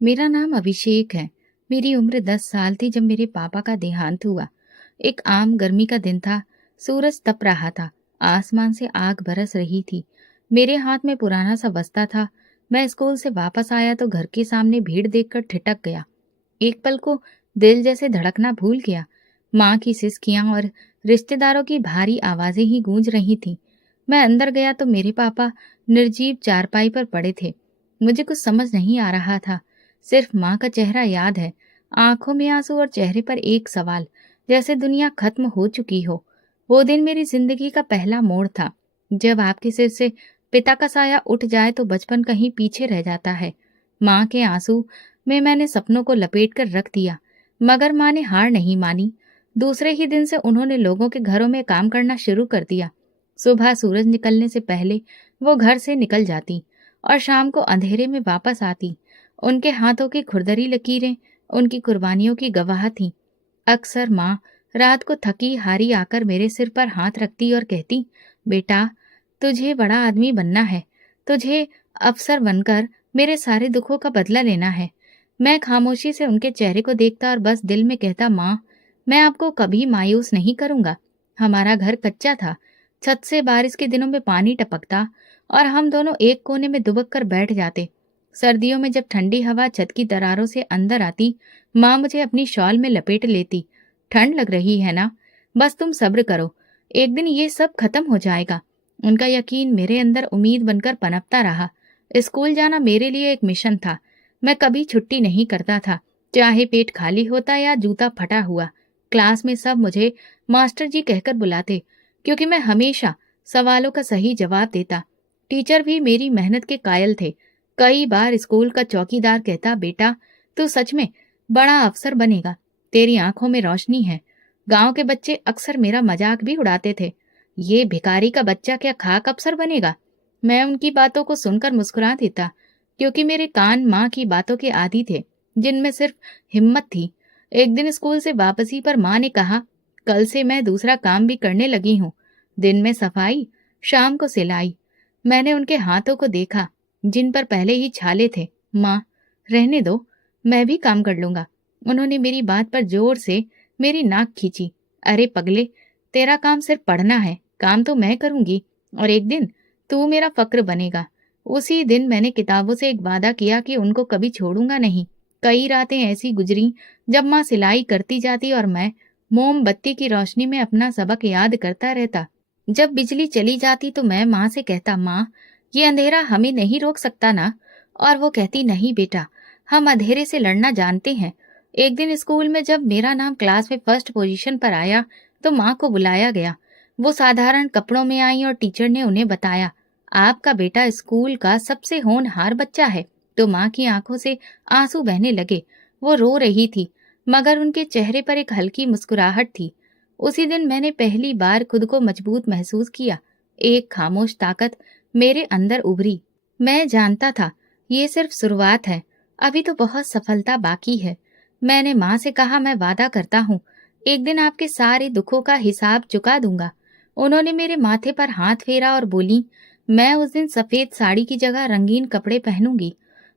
मेरा नाम अभिषेक है। मेरी उम्र 10 साल थी जब मेरे पापा का देहांत हुआ। एक आम गर्मी का दिन था। सूरज तप रहा था। आसमान से आग बरस रही थी। मेरे हाथ में पुराना सा बस्ता था। मैं स्कूल से वापस आया तो घर के सामने भीड़ देखकर ठिठक गया। एक पल को दिल जैसे धड़कना भूल गया। माँ की सिसकियां और रिश्तेदारों की भारी आवाजें ही गूंज रही थीं। मैं अंदर गया तो मेरे पापा निर्जीव चारपाई पर पड़े थे। मुझे कुछ समझ नहीं आ रहा था। सिर्फ माँ का चेहरा याद है। आंखों में आंसू और चेहरे पर एक सवाल, जैसे दुनिया खत्म हो चुकी हो। वो दिन मेरी जिंदगी का पहला मोड़ था। जब आपके सिर से पिता का साया उठ जाए तो बचपन कहीं पीछे रह जाता है। माँ के आंसू में मैंने सपनों को लपेट कर रख दिया, मगर माँ ने हार नहीं मानी। दूसरे ही दिन से उन्होंने लोगों के घरों में काम करना शुरू कर दिया। सुबह सूरज निकलने से पहले वो घर से निकल जाती और शाम को अंधेरे में वापस आती। उनके हाथों की खुरदरी लकीरें उनकी कुर्बानियों की गवाह थीं। अक्सर माँ रात को थकी हारी आकर मेरे सिर पर हाथ रखती और कहती, बेटा, तुझे बड़ा आदमी बनना है। तुझे अफसर बनकर मेरे सारे दुखों का बदला लेना है। मैं खामोशी से उनके चेहरे को देखता और बस दिल में कहता, माँ, मैं आपको कभी मायूस नहीं करूंगा। हमारा घर कच्चा था। छत से बारिश के दिनों में पानी टपकता और हम दोनों एक कोने में दुबक कर बैठ जाते। सर्दियों में जब ठंडी हवा छत की दरारों से अंदर आती, माँ मुझे अपनी शॉल में लपेट लेती। ठंड लग रही है ना? बस तुम सब्र करो, एक दिन ये सब खत्म हो जाएगा। उनका यकीन मेरे अंदर उम्मीद बनकर पनपता रहा। स्कूल जाना मेरे लिए एक मिशन था। मैं कभी छुट्टी नहीं करता था, चाहे पेट खाली होता या जूता फटा हुआ। क्लास में सब मुझे मास्टर जी कहकर बुलाते, क्योंकि मैं हमेशा सवालों का सही जवाब देता। टीचर भी मेरी मेहनत के कायल थे। कई बार स्कूल का चौकीदार कहता, बेटा, तू सच में बड़ा अफसर बनेगा। तेरी आंखों में रोशनी है। गांव के बच्चे अक्सर मेरा मजाक भी उड़ाते थे। ये भिखारी का बच्चा क्या खाक अफसर बनेगा? मैं उनकी बातों को सुनकर मुस्कुरा देता, क्योंकि मेरे कान माँ की बातों के आदी थे, जिनमें सिर्फ हिम्मत थी। एक दिन स्कूल से वापसी पर माँ ने कहा, कल से मैं दूसरा काम भी करने लगी हूँ। दिन में सफाई, शाम को सिलाई। मैंने उनके हाथों को देखा, जिन पर पहले ही छाले थे। माँ, रहने दो, मैं भी काम कर लूंगा। उन्होंने मेरी बात पर जोर से मेरी नाक खींची। अरे पगले, तेरा काम सिर्फ पढ़ना है, काम तो मैं करूंगी, और एक दिन तू मेरा फक्र बनेगा। उसी दिन मैंने किताबों से एक वादा किया कि उनको कभी छोड़ूंगा नहीं। कई रातें ऐसी गुजरी जब माँ सिलाई करती जाती और मैं मोमबत्ती की रोशनी में अपना सबक याद करता रहता। जब बिजली चली जाती तो मैं माँ से कहता, माँ, ये अंधेरा हमें नहीं रोक सकता ना? और वो कहती, नहीं बेटा, हम अंधेरे से लड़ना जानते हैं। एक दिन स्कूल में जब मेरा नाम क्लास में फर्स्ट पोजीशन पर आया तो माँ को बुलाया गया। वो साधारण कपड़ों में आई और टीचर ने उन्हें बताया, आपका बेटा स्कूल का सबसे होनहार बच्चा है। तो माँ की आंखों से आंसू बहने लगे। वो रो रही थी, मगर उनके चेहरे पर एक हल्की मुस्कुराहट थी। उसी दिन मैंने पहली बार खुद को मजबूत महसूस किया। एक खामोश ताकत मेरे अंदर उभरी। मैं जानता था ये सिर्फ शुरुआत है, अभी तो बहुत सफलता बाकी है। मैंने माँ से कहा, मैं वादा करता हूँ, एक दिन आपके सारे दुखों का हिसाब चुका दूंगा। उन्होंने मेरे माथे पर हाथ फेरा और बोली, मैं उस दिन सफेद साड़ी की जगह रंगीन कपड़े पहनूंगी।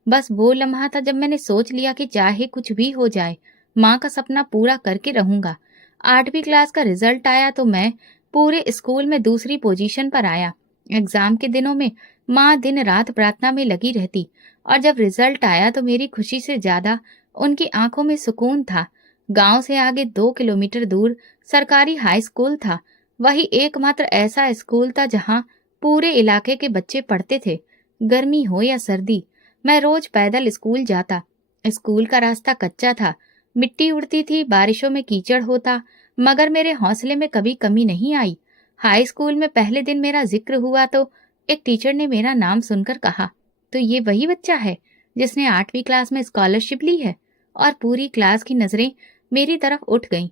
बस वो लम्हा था जब मैंने सोच लिया कि चाहे कुछ भी हो जाए, माँ का सपना पूरा करके रहूंगा। 8वीं क्लास का रिजल्ट आया तो मैं पूरे स्कूल में दूसरी पोजीशन पर आया। एग्जाम के दिनों में माँ दिन रात प्रार्थना में लगी रहती, और जब रिजल्ट आया तो मेरी खुशी से ज्यादा उनकी आंखों में सुकून था। गांव से आगे 2 किलोमीटर दूर सरकारी हाई स्कूल था। वही एकमात्र ऐसा स्कूल था जहां पूरे इलाके के बच्चे पढ़ते थे। गर्मी हो या सर्दी, मैं रोज पैदल स्कूल जाता। स्कूल का रास्ता कच्चा था, मिट्टी उड़ती थी, बारिशों में कीचड़ होता, मगर मेरे हौसले में कभी कमी नहीं आई। हाई स्कूल में पहले दिन मेरा जिक्र हुआ तो एक टीचर ने मेरा नाम सुनकर कहा, तो ये वही बच्चा है जिसने 8वीं क्लास में स्कॉलरशिप ली है? और पूरी क्लास की नजरें मेरी तरफ उठ गईं।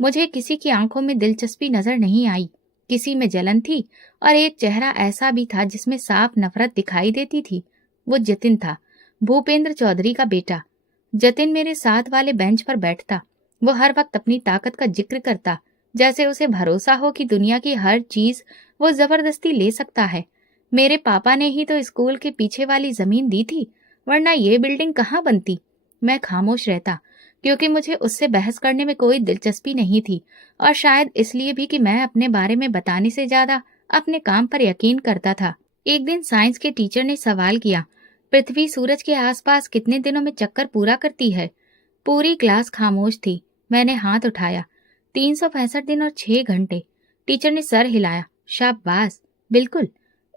मुझे किसी की आंखों में दिलचस्पी नजर नहीं आई, किसी में जलन थी, और एक चेहरा ऐसा भी था जिसमें साफ नफरत दिखाई देती थी। वो जतिन था, भूपेंद्र चौधरी का बेटा। जतिन मेरे साथ वाले बेंच पर बैठता। वो हर वक्त अपनी ताकत का जिक्र करता, जैसे उसे भरोसा हो कि दुनिया की हर चीज वो जबरदस्ती ले सकता है। मेरे पापा ने ही तो स्कूल के पीछे वाली जमीन दी थी, वरना ये बिल्डिंग कहाँ बनती। मैं खामोश रहता, क्योंकि मुझे उससे बहस करने में कोई दिलचस्पी नहीं थी, और शायद इसलिए भी कि मैं अपने बारे में बताने से ज्यादा अपने काम पर यकीन करता था। एक दिन साइंस के टीचर ने सवाल किया, पृथ्वी सूरज के आसपास कितने दिनों में चक्कर पूरा करती है? पूरी क्लास खामोश थी। मैंने हाथ उठाया, 365 दिन और 6 घंटे। टीचर ने सर हिलाया, शाबाश, बिल्कुल।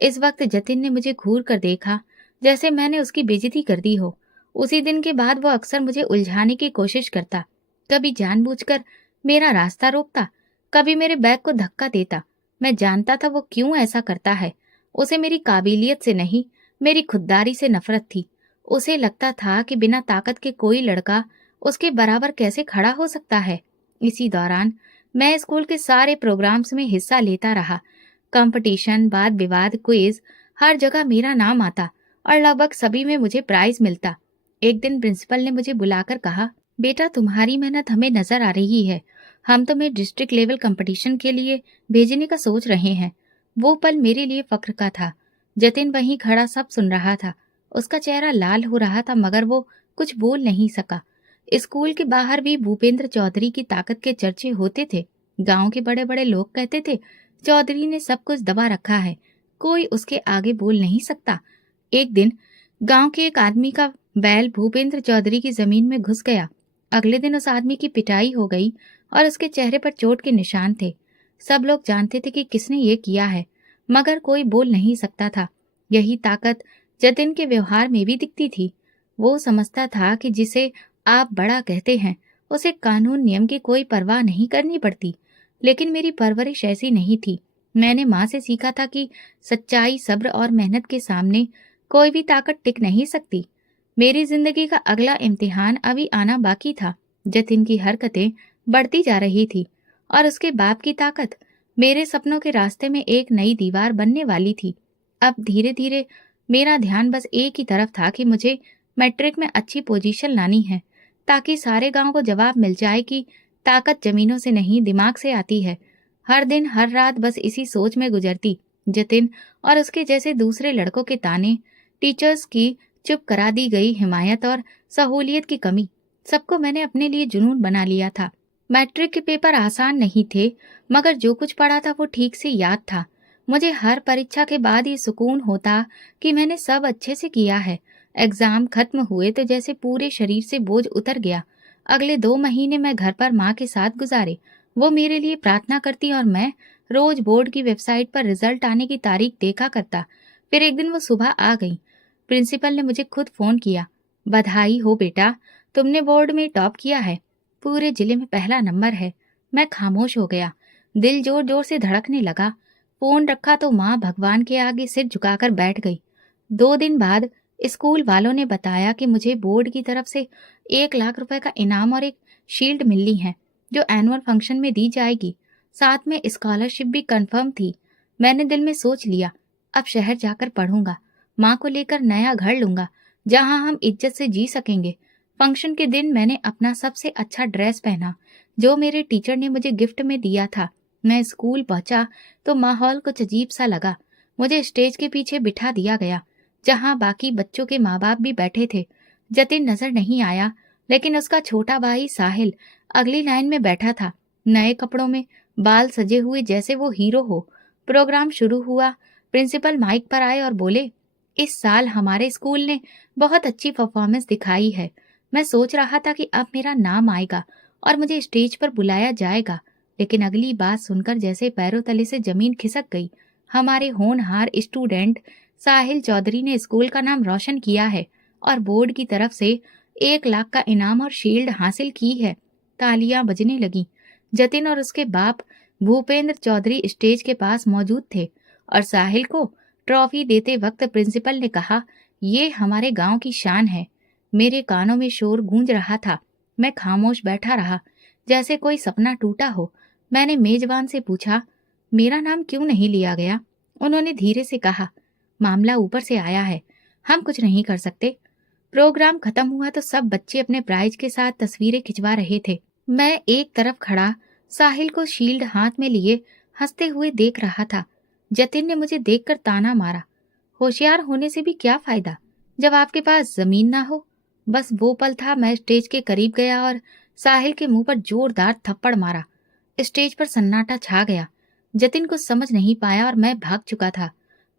इस वक्त जतिन ने मुझे घूर कर देखा, जैसे मैंने उसकी बेइज्जती कर दी हो। उसी दिन के बाद वो अक्सर मुझे उलझाने की कोशिश करता, कभी जानबूझकर मेरा रास्ता रोकता, कभी मेरे बैग को धक्का देता। मैं जानता था वो क्यों ऐसा करता है। उसे मेरी काबिलियत से नहीं, मेरी खुददारी से नफरत थी। उसे लगता था कि बिना ताकत के कोई लड़का उसके बराबर कैसे खड़ा हो सकता है। इसी दौरान मैं स्कूल के सारे प्रोग्राम्स में हिस्सा लेता रहा। कंपटीशन, वाद विवाद, क्विज, हर जगह मेरा नाम आता और लगभग सभी में मुझे प्राइज मिलता। एक दिन प्रिंसिपल ने मुझे बुलाकर कहा, बेटा तुम्हारी मेहनत हमें नजर आ रही है, हम तुम्हें डिस्ट्रिक्ट लेवल कंपटीशन के लिए भेजने का सोच रहे हैं। वो पल मेरे लिए फक्र का था। जतिन वहीं खड़ा सब सुन रहा था। उसका चेहरा लाल हो रहा था, मगर वो कुछ बोल नहीं सका। स्कूल के बाहर भी भूपेंद्र चौधरी की ताकत के चर्चे होते थे। गांव के बड़े बड़े लोग कहते थे, चौधरी ने सब कुछ दबा रखा है, कोई उसके आगे बोल नहीं सकता। एक दिन गांव के एक आदमी का बैल भूपेंद्र चौधरी की जमीन में घुस गया। अगले दिन उस आदमी की पिटाई हो गई और उसके चेहरे पर चोट के निशान थे। सब लोग जानते थे कि किसने ये किया है, मगर कोई बोल नहीं सकता था। यही ताकत जतिन के व्यवहार में भी दिखती थी। वो समझता था कि जिसे आप बड़ा कहते हैं, उसे कानून नियम की कोई परवाह नहीं करनी पड़ती। लेकिन मेरी परवरिश ऐसी नहीं थी। मैंने माँ से सीखा था कि सच्चाई, सब्र और मेहनत के सामने कोई भी ताकत टिक नहीं सकती। मेरी जिंदगी का अगला इम्तिहान अभी आना बाकी था। जतिन की हरकतें बढ़ती जा रही थी और उसके बाप की ताकत मेरे सपनों के रास्ते में एक नई दीवार बनने वाली थी। अब धीरे धीरे मेरा ध्यान बस एक ही तरफ था कि मुझे मैट्रिक में अच्छी पोजीशन लानी है, ताकि सारे गांव को जवाब मिल जाए कि ताकत जमीनों से नहीं, दिमाग से आती है। हर दिन हर रात बस इसी सोच में गुजरती। जतिन और उसके जैसे दूसरे लड़कों के ताने, टीचर्स की चुप करा दी गई हिमायत और सहूलियत की कमी, सबको मैंने अपने लिए जुनून बना लिया था। मैट्रिक के पेपर आसान नहीं थे, मगर जो कुछ पढ़ा था वो ठीक से याद था। मुझे हर परीक्षा के बाद ये सुकून होता कि मैंने सब अच्छे से किया है। एग्जाम खत्म हुए तो जैसे पूरे शरीर से बोझ उतर गया। अगले 2 महीने मैं घर पर माँ के साथ गुजारे। वो मेरे लिए प्रार्थना करती और मैं रोज बोर्ड की वेबसाइट पर रिजल्ट आने की तारीख देखा करता। फिर एक दिन वो सुबह आ गई। प्रिंसिपल ने मुझे खुद फोन किया, बधाई हो बेटा, तुमने बोर्ड में टॉप किया है, पूरे जिले में पहला नंबर है। मैं खामोश हो गया, दिल जोर जोर से धड़कने लगा। फोन रखा तो माँ भगवान के आगे सिर झुकाकर बैठ गई। 2 दिन बाद स्कूल वालों ने बताया कि मुझे बोर्ड की तरफ से 1 लाख रुपए का इनाम और एक शील्ड मिलनी है, जो एनुअल फंक्शन में दी जाएगी। साथ में स्कॉलरशिप भी कंफर्म थी। मैंने दिल में सोच लिया, अब शहर जाकर पढ़ूंगा, माँ को लेकर नया घर लूंगा, जहाँ हम इज्जत से जी सकेंगे। फंक्शन के दिन मैंने अपना सबसे अच्छा ड्रेस पहना, जो मेरे टीचर ने मुझे गिफ्ट में दिया था। मैं स्कूल पहुंचा तो माहौल कुछ अजीब सा लगा। मुझे स्टेज के पीछे बिठा दिया गया, जहाँ बाकी बच्चों के माँ बाप भी बैठे थे। जतिन नजर नहीं आया, लेकिन उसका छोटा भाई साहिल अगली लाइन में बैठा था, नए कपड़ों में, बाल सजे हुए जैसे वो हीरो हो। प्रोग्राम शुरू हुआ। प्रिंसिपल माइक पर आए और बोले, इस साल हमारे स्कूल ने बहुत अच्छी परफॉर्मेंस दिखाई है। मैं सोच रहा था कि अब मेरा नाम आएगा और मुझे स्टेज पर बुलाया जाएगा, लेकिन अगली बात सुनकर जैसे पैरों तले से जमीन खिसक गई। हमारे होनहार स्टूडेंट साहिल चौधरी ने स्कूल का नाम रोशन किया है और बोर्ड की तरफ से 1 लाख का इनाम और शील्ड हासिल की है। तालियां बजने लगी। जतिन और उसके बाप भूपेंद्र चौधरी स्टेज के पास मौजूद थे और साहिल को ट्रॉफी देते वक्त प्रिंसिपल ने कहा, ये हमारे गांव की शान है। मेरे कानों में शोर गूंज रहा था। मैं खामोश बैठा रहा, जैसे कोई सपना टूटा हो। मैंने मेजबान से पूछा, मेरा नाम क्यों नहीं लिया गया? उन्होंने धीरे से कहा, मामला ऊपर से आया है, हम कुछ नहीं कर सकते। प्रोग्राम खत्म हुआ तो सब बच्चे अपने प्राइज के साथ तस्वीरें खिंचवा रहे थे। मैं एक तरफ खड़ा साहिल को शील्ड हाथ में लिए हंसते हुए देख रहा था। जतिन ने मुझे देखकर ताना मारा, होशियार होने से भी क्या फायदा जब आपके पास जमीन ना हो। बस वो पल था, मैं स्टेज के करीब गया और साहिल के मुंह पर जोरदार थप्पड़ मारा। स्टेज पर सन्नाटा छा गया। जतिन कुछ समझ नहीं पाया और मैं भाग चुका था।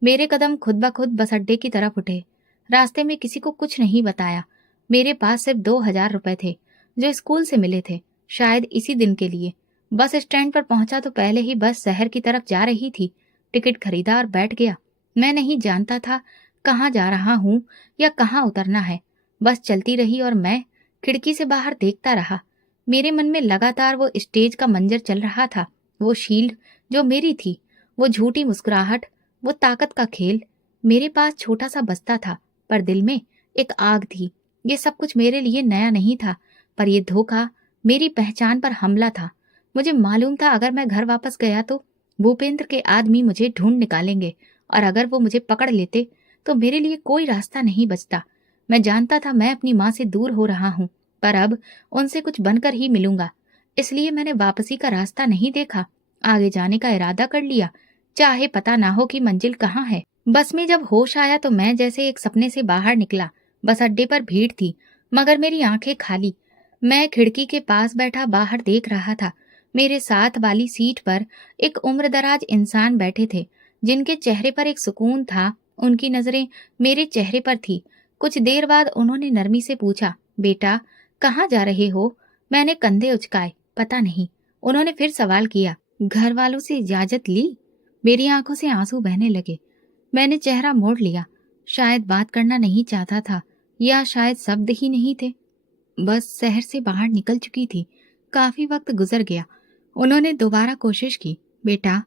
मेरे कदम खुद ब खुद बस अड्डे की तरफ उठे। रास्ते में किसी को कुछ नहीं बताया। मेरे पास सिर्फ 2,000 रुपए थे, जो स्कूल से मिले थे, शायद इसी दिन के लिए। बस स्टैंड पर पहुंचा तो पहले ही बस शहर की तरफ जा रही थी। टिकट खरीदा और बैठ गया। मैं नहीं जानता था कहाँ जा रहा हूँ या कहाँ उतरना है। बस चलती रही और मैं खिड़की से बाहर देखता रहा। मेरे मन में लगातार वो स्टेज का मंजर चल रहा था, वो शील्ड जो मेरी थी, वो झूठी मुस्कुराहट, वो ताकत का खेल। मेरे पास छोटा सा बस्ता था, पर दिल में एक आग थी। ये सब कुछ मेरे लिए नया नहीं था, पर यह धोखा मेरी पहचान पर हमला था। मुझे मालूम था अगर मैं घर वापस गया तो भूपेंद्र के आदमी मुझे ढूंढ निकालेंगे, और अगर वो मुझे पकड़ लेते तो मेरे लिए कोई रास्ता नहीं बचता। मैं जानता था मैं अपनी माँ से दूर हो रहा हूँ, पर अब उनसे कुछ बनकर ही मिलूंगा। इसलिए मैंने वापसी का रास्ता नहीं देखा, आगे जाने का इरादा कर लिया, चाहे पता ना हो कि मंजिल कहाँ है। बस में जब होश आया तो मैं जैसे एक सपने से बाहर निकला। बस अड्डे पर भीड़ थी, मगर मेरी आंखें खाली। मैं खिड़की के पास बैठा बाहर देख रहा था। मेरे साथ वाली सीट पर एक उम्रदराज इंसान बैठे थे, जिनके चेहरे पर एक सुकून था। उनकी नजरें मेरे चेहरे पर थी। कुछ देर बाद उन्होंने नरमी से पूछा, बेटा कहाँ जा रहे हो? मैंने कंधे उचकाए, पता नहीं। उन्होंने फिर सवाल किया, घर वालों से इजाजत ली? मेरी आंखों से आंसू बहने लगे। मैंने चेहरा मोड़ लिया। शायद बात करना नहीं चाहता था, या शायद शब्द ही नहीं थे। बस शहर से बाहर निकल चुकी थी। काफी वक्त गुजर गया। उन्होंने दोबारा कोशिश की, बेटा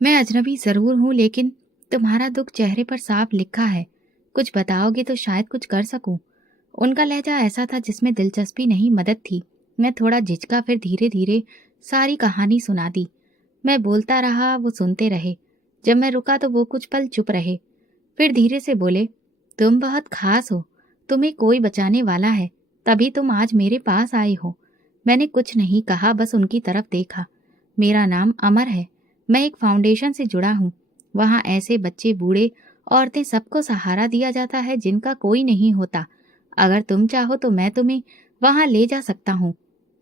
मैं अजनबी जरूर हूँ, लेकिन तुम्हारा दुख चेहरे पर साफ लिखा है। कुछ बताओगे तो शायद कुछ कर सकूं। उनका लहजा ऐसा था जिसमें दिलचस्पी नहीं, मदद थी। मैं थोड़ा झिझका, फिर धीरे धीरे सारी कहानी सुना दी। मैं बोलता रहा, वो सुनते रहे। जब मैं रुका तो वो कुछ पल चुप रहे, फिर धीरे से बोले, तुम बहुत खास हो, तुम्हें कोई बचाने वाला है, तभी तुम आज मेरे पास आए हो। मैंने कुछ नहीं कहा, बस उनकी तरफ देखा। मेरा नाम अमर है। मैं एक फाउंडेशन से जुड़ा हूँ। वहाँ ऐसे बच्चे, बूढ़े, औरतें, सबको सहारा दिया जाता है जिनका कोई नहीं होता। अगर तुम चाहो तो मैं तुम्हें वहाँ ले जा सकता हूँ।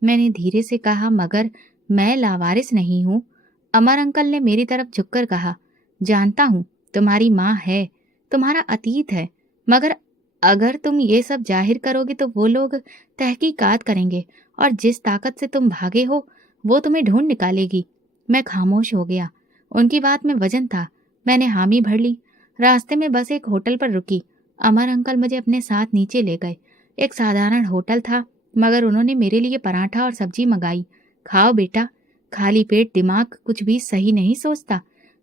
मैंने धीरे से कहा, मगर मैं लावारिस नहीं हूँ। अमर अंकल ने मेरी तरफ झुककर कहा, जानता हूँ तुम्हारी माँ है, तुम्हारा अतीत है, मगर अगर तुम ये सब जाहिर करोगे तो वो लोग तहकीकात करेंगे, और जिस ताकत से तुम भागे हो वो तुम्हें ढूंढ निकालेगी। मैं खामोश हो गया। उनकी बात में वजन था। मैंने हामी भर ली। रास्ते में बस एक होटल पर रुकी। अमर अंकल मुझे अपने साथ नीचे ले गए। एक साधारण होटल था, मगर उन्होंने मेरे लिए पराठा और सब्जी मंगाई। खाओ बेटा, खाली पेट दिमाग कुछ भी सही नहीं सोचता।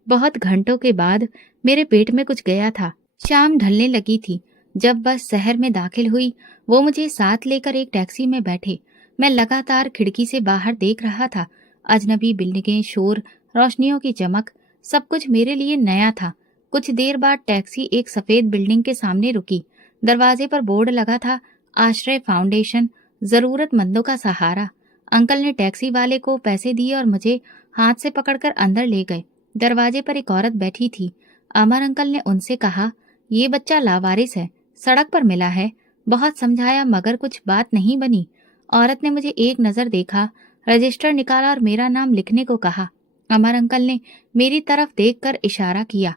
बहुत घंटों के बाद मेरे पेट में कुछ गया था। शाम ढलने लगी थी। जब बस शहर में दाखिल हुई, वो मुझे साथ लेकर एक टैक्सी में बैठे। मैं लगातार खिड़की से बाहर देख रहा था। अजनबी बिल्डिंगें, शोर, रोशनियों की चमक, सब कुछ मेरे लिए नया था। कुछ देर बाद टैक्सी एक सफेद बिल्डिंग के सामने रुकी। दरवाजे पर बोर्ड लगा था, आश्रय फाउंडेशन, जरूरतमंदों का सहारा। अंकल ने टैक्सी वाले को पैसे दिए और मुझे हाथ से पकड़कर अंदर ले गए। दरवाजे पर एक औरत बैठी थी। अमर अंकल ने उनसे कहा, ये बच्चा लावारिस है, सड़क पर मिला है। बहुत समझाया, मगर कुछ बात नहीं बनी। औरत ने मुझे एक नजर देखा, रजिस्टर निकाला और मेरा नाम लिखने को कहा। अमर अंकल ने मेरी तरफ देखकर इशारा किया,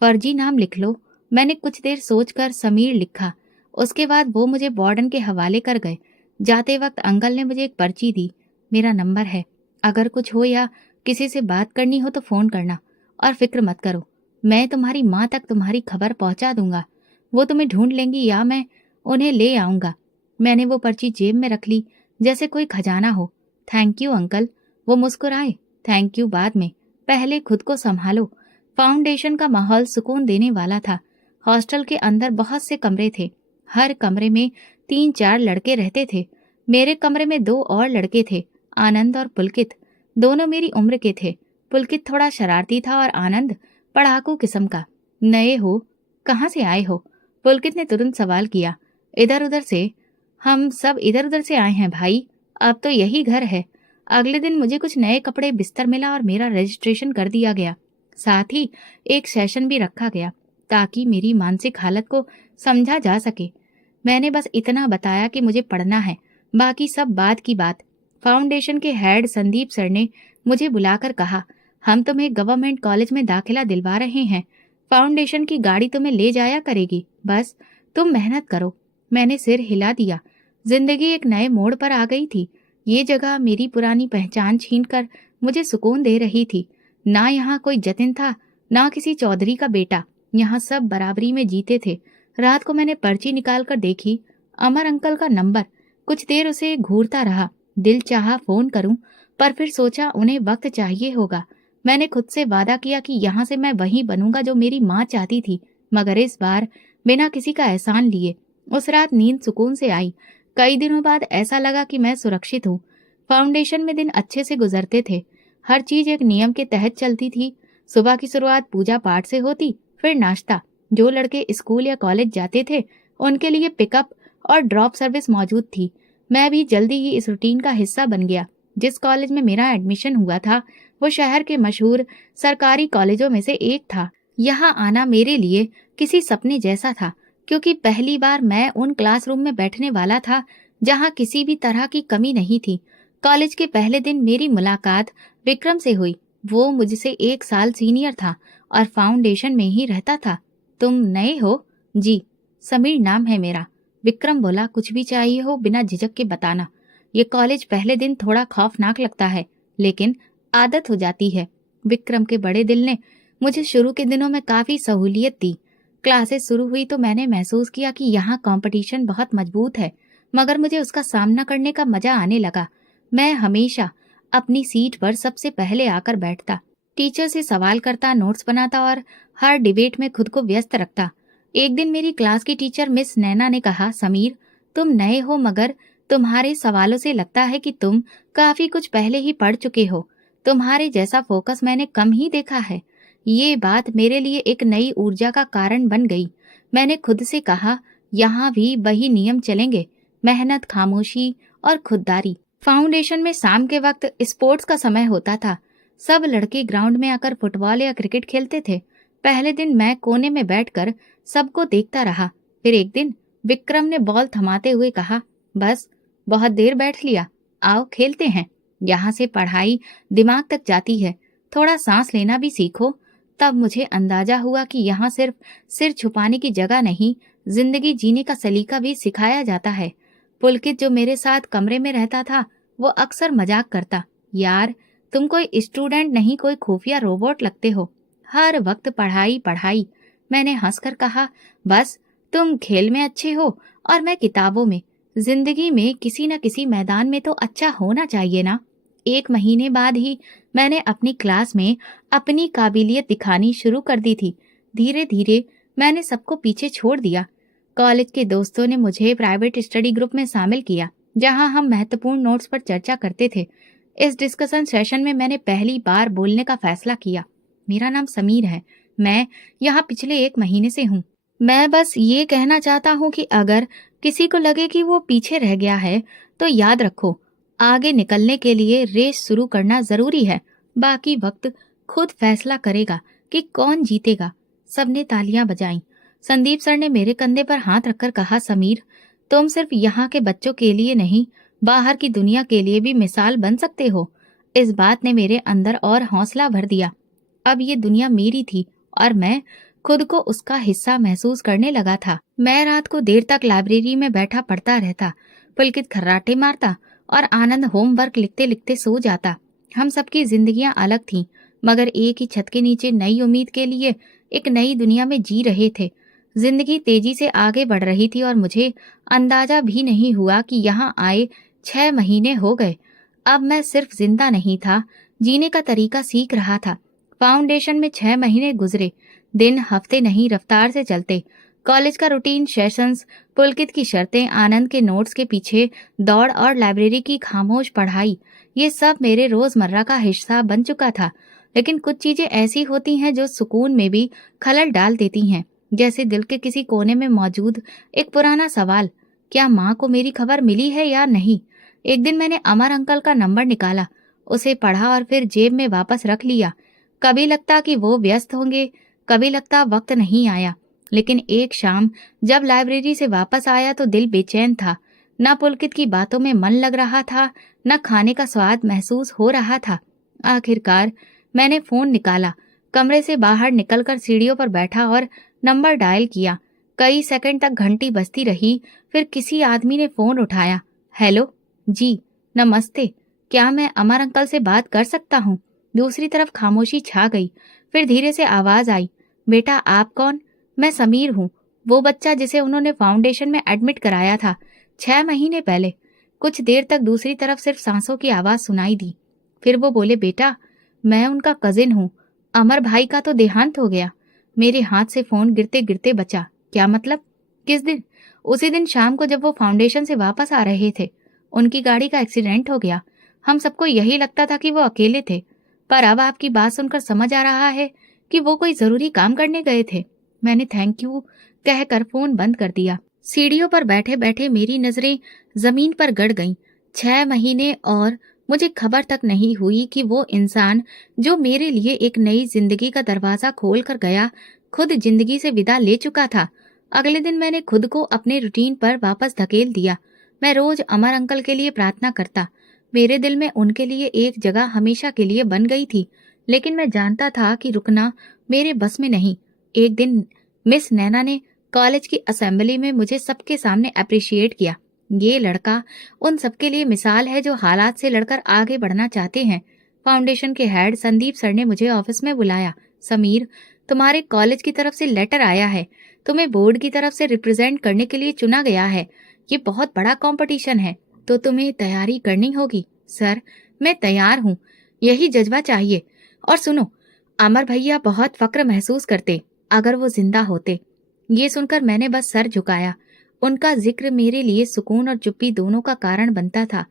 फर्जी नाम लिख लो। मैंने कुछ देर सोचकर समीर लिखा। उसके बाद वो मुझे वार्डन के हवाले कर गए। जाते वक्त अंकल ने मुझे एक पर्ची दी। मेरा नंबर है, अगर कुछ हो या किसी से बात करनी हो तो फोन करना, और फिक्र मत करो, मैं तुम्हारी माँ तक तुम्हारी खबर पहुंचा दूंगा। वो तुम्हें ढूंढ लेंगी या मैं उन्हें ले आऊंगा। मैंने वो पर्ची जेब में रख ली जैसे कोई खजाना हो। Thank you uncle. वो मुस्कुराए। थैंक यू बाद में, पहले खुद को संभालो। फाउंडेशन का माहौल सुकून देने वाला था। हॉस्टल के अंदर बहुत से कमरे थे। हर कमरे में 3-4 लड़के रहते थे। मेरे कमरे में 2 और लड़के थे, आनंद और पुलकित। दोनों मेरी उम्र के थे। पुलकित थोड़ा शरारती था और आनंद पढ़ाकू किस्म का। नए हो? कहाँ से आए हो? पुलकित ने तुरंत सवाल किया। इधर उधर से। हम सब इधर उधर से आए हैं भाई, अब तो यही घर है। अगले दिन मुझे कुछ नए कपड़े, बिस्तर मिला और मेरा रजिस्ट्रेशन कर दिया गया। साथ ही एक सेशन भी रखा गया ताकि मेरी मानसिक हालत को समझा जा सके। मैंने बस इतना बताया कि मुझे पढ़ना है, बाकी सब बाद की बात। फाउंडेशन के हेड संदीप सर ने मुझे बुलाकर कहा, हम तुम्हें गवर्नमेंट कॉलेज में दाखिला दिलवा रहे हैं, फाउंडेशन की गाड़ी तुम्हें ले जाया करेगी, बस तुम मेहनत करो। मैंने सिर हिला दिया। जिंदगी एक नए मोड़ पर आ गई थी। ये जगह मेरी पुरानी पहचान छीनकर मुझे सुकून दे रही थी। ना यहाँ कोई जतिन था, ना किसी चौधरी का बेटा। यहाँ सब बराबरी में जीते थे। रात को मैंने पर्ची निकाल कर देखी, अमर अंकल का नंबर। कुछ देर उसे घूरता रहा। दिल चाहा फोन करूं, पर फिर सोचा उन्हें वक्त चाहिए होगा। मैंने खुद से वादा किया कि यहाँ से मैं वही बनूंगा जो मेरी माँ चाहती थी, मगर इस बार बिना किसी का एहसान लिए। उस रात नींद सुकून से आई। कई दिनों बाद ऐसा लगा कि मैं सुरक्षित हूँ। फाउंडेशन में दिन अच्छे से गुजरते थे। हर चीज एक नियम के तहत चलती थी। सुबह की शुरुआत पूजा पाठ से होती, फिर नाश्ता। जो लड़के स्कूल या कॉलेज जाते थे उनके लिए पिकअप और ड्रॉप सर्विस मौजूद थी। मैं भी जल्दी ही इस रूटीन का हिस्सा बन गया। जिस कॉलेज में मेरा एडमिशन हुआ था वो शहर के मशहूर सरकारी कॉलेजों में से एक था। यहाँ आना मेरे लिए किसी सपने जैसा था, क्योंकि पहली बार मैं उन क्लासरूम में बैठने वाला था जहाँ किसी भी तरह की कमी नहीं थी। कॉलेज के पहले दिन मेरी मुलाकात विक्रम से हुई। वो मुझसे 1 साल सीनियर था और फाउंडेशन में ही रहता था। तुम नए हो? जी, समीर नाम है मेरा। विक्रम बोला, कुछ भी चाहिए हो बिना झिझक के बताना। ये कॉलेज पहले दिन थोड़ा खौफनाक लगता है, लेकिन आदत हो जाती है। विक्रम के बड़े दिल ने मुझे शुरू के दिनों में काफी सहूलियत दी। क्लासेस शुरू हुई तो मैंने महसूस किया कि यहाँ कंपटीशन बहुत मजबूत है, मगर मुझे उसका सामना करने का मजा आने लगा। मैं हमेशा अपनी सीट पर सबसे पहले आकर बैठता, टीचर से सवाल करता, नोट्स बनाता और हर डिबेट में खुद को व्यस्त रखता। एक दिन मेरी क्लास की टीचर मिस नैना ने कहा, समीर, तुम नए हो मगर तुम्हारे सवालों से लगता है कि तुम काफी कुछ पहले ही पढ़ चुके हो। तुम्हारे जैसा फोकस मैंने कम ही देखा है। ये बात मेरे लिए एक नई ऊर्जा का कारण बन गई। मैंने खुद से कहा, यहाँ भी वही नियम चलेंगे, मेहनत, खामोशी और खुददारी। फाउंडेशन में शाम के वक्त स्पोर्ट्स का समय होता था। सब लड़के ग्राउंड में आकर फुटबॉल या क्रिकेट खेलते थे। पहले दिन मैं कोने में बैठकर सबको देखता रहा। फिर एक दिन विक्रम ने बॉल थमाते हुए कहा, बस बहुत देर बैठ लिया, आओ खेलते हैं। यहाँ से पढ़ाई दिमाग तक जाती है, थोड़ा सांस लेना भी सीखो। तब मुझे अंदाजा हुआ कि यहाँ सिर्फ सिर छुपाने की जगह नहीं, जिंदगी जीने का सलीका भी सिखाया जाता है। पुलकित जो मेरे साथ कमरे में रहता था वो अक्सर मजाक करता, यार तुम कोई स्टूडेंट नहीं, कोई खुफिया रोबोट लगते हो, हर वक्त पढ़ाई पढ़ाई। मैंने हंसकर कहा, बस तुम खेल में अच्छे हो और मैं किताबों में। जिंदगी में किसी न किसी मैदान में तो अच्छा होना चाहिए ना। 1 महीने बाद ही मैंने अपनी क्लास में अपनी काबिलियत दिखानी शुरू कर दी थी। धीरे धीरे मैंने सबको पीछे छोड़ दिया। कॉलेज के दोस्तों ने मुझे प्राइवेट स्टडी ग्रुप में शामिल किया, जहां हम महत्वपूर्ण नोट्स पर चर्चा करते थे। इस डिस्कशन सेशन में मैंने पहली बार बोलने का फैसला किया। मेरा नाम समीर है, मैं यहाँ पिछले 1 महीने से हूँ। मैं बस ये कहना चाहता हूँ कि अगर किसी को लगे कि वो पीछे रह गया है तो याद रखो, आगे निकलने के लिए रेस शुरू करना जरूरी है। बाकी वक्त खुद फैसला करेगा कि कौन जीतेगा। सबने तालियां बजाईं। संदीप सर ने मेरे कंधे पर हाथ रखकर कहा, समीर, तुम सिर्फ यहाँ के बच्चों के लिए नहीं, बाहर की दुनिया के लिए भी मिसाल बन सकते हो। इस बात ने मेरे अंदर और हौसला भर दिया। अब ये दुनिया मेरी थी और मैं खुद को उसका हिस्सा महसूस करने लगा था। मैं रात को देर तक लाइब्रेरी में बैठा पढ़ता रहता। पुलकित खर्राटे मारता और आनंद होमवर्क लिखते लिखते सो जाता। हम सबकी जिंदगियां अलग थीं, मगर एक ही छत के नीचे नई उम्मीद के लिए एक नई दुनिया में जी रहे थे। जिंदगी तेजी से आगे बढ़ रही थी और मुझे अंदाजा भी नहीं हुआ कि यहाँ आए 6 महीने हो गए। अब मैं सिर्फ जिंदा नहीं था, जीने का तरीका सीख रहा था। फाउंडेशन में 6 महीने गुजरे। दिन हफ्ते नहीं रफ्तार से चलते। कॉलेज का रूटीन, सेशंस, पुलकित की शर्तें, आनंद के नोट्स के पीछे दौड़ और लाइब्रेरी की खामोश पढ़ाई, ये सब मेरे रोजमर्रा का हिस्सा बन चुका था। लेकिन कुछ चीजें ऐसी होती हैं जो सुकून में भी खलल डाल देती हैं, जैसे दिल के किसी कोने में मौजूद एक पुराना सवाल, क्या माँ को मेरी खबर मिली है या नहीं। एक दिन मैंने अमर अंकल का नंबर निकाला, उसे पढ़ा और फिर जेब में वापस रख लिया। कभी लगता कि वो व्यस्त होंगे, कभी लगता वक्त नहीं आया, लेकिन एक शाम जब लाइब्रेरी से वापस आया तो दिल बेचैन था। न पुलकित की बातों में मन लग रहा था, न खाने का स्वाद महसूस हो रहा था। आखिरकार मैंने फोन निकाला, कमरे से बाहर निकलकर सीढ़ियों पर बैठा और नंबर डायल किया। कई सेकंड तक घंटी बजती रही, फिर किसी आदमी ने फोन उठाया। हेलो जी, नमस्ते, क्या मैं अमर अंकल से बात कर सकता हूँ? दूसरी तरफ खामोशी छा गई। फिर धीरे से आवाज आई, बेटा आप कौन? मैं समीर हूँ, वो बच्चा जिसे उन्होंने फाउंडेशन में एडमिट कराया था 6 महीने पहले। कुछ देर तक दूसरी तरफ सिर्फ सांसों की आवाज सुनाई दी। फिर वो बोले, बेटा मैं उनका कजिन हूँ, अमर भाई का तो देहांत हो गया। मेरे हाथ से फोन गिरते गिरते बचा। क्या मतलब? किस दिन? उसी दिन शाम को जब वो फाउंडेशन से वापस आ रहे थे। उनकी गाड़ी का एक्सीडेंट हो गया। हम सबको यही लगता था कि वो अकेले थे, पर अब आपकी बात सुनकर समझ आ रहा है कि वो कोई जरूरी काम करने गए थे। मैंने थैंक यू कहकर फोन बंद कर दिया। सीढ़ियों पर बैठे बैठे मेरी नजरें जमीन पर गड़ गईं। 6 महीने और मुझे खबर तक नहीं हुई कि वो इंसान जो मेरे लिए एक नई जिंदगी का दरवाजा खोल कर गया, खुद जिंदगी से विदा ले चुका था। अगले दिन मैंने खुद को अपने रूटीन पर वापस धकेल दिया। मैं रोज अमर अंकल के लिए प्रार्थना करता। मेरे दिल में उनके लिए एक जगह हमेशा के लिए बन गई थी, लेकिन मैं जानता था कि रुकना मेरे बस में नहीं। एक दिन मिस नैना ने कॉलेज की असेंबली में मुझे सबके सामने अप्रिशिएट किया। ये लड़का उन सबके लिए मिसाल है जो हालात से लड़कर आगे बढ़ना चाहते हैं। फाउंडेशन के हेड संदीप सर ने मुझे ऑफिस में बुलाया। समीर, तुम्हारे कॉलेज की तरफ से लेटर आया है, तुम्हें बोर्ड की तरफ से रिप्रेजेंट करने के लिए चुना गया है। ये बहुत बड़ा कंपटीशन है, तो तुम्हें तैयारी करनी होगी। सर, मैं तैयार हूँ, यही जज्बा चाहिए। और सुनो, अमर भैया बहुत फक्र महसूस करते अगर वो जिंदा होते। ये सुनकर मैंने बस सर झुकाया। उनका जिक्र मेरे लिए सुकून और चुप्पी दोनों का कारण बनता था।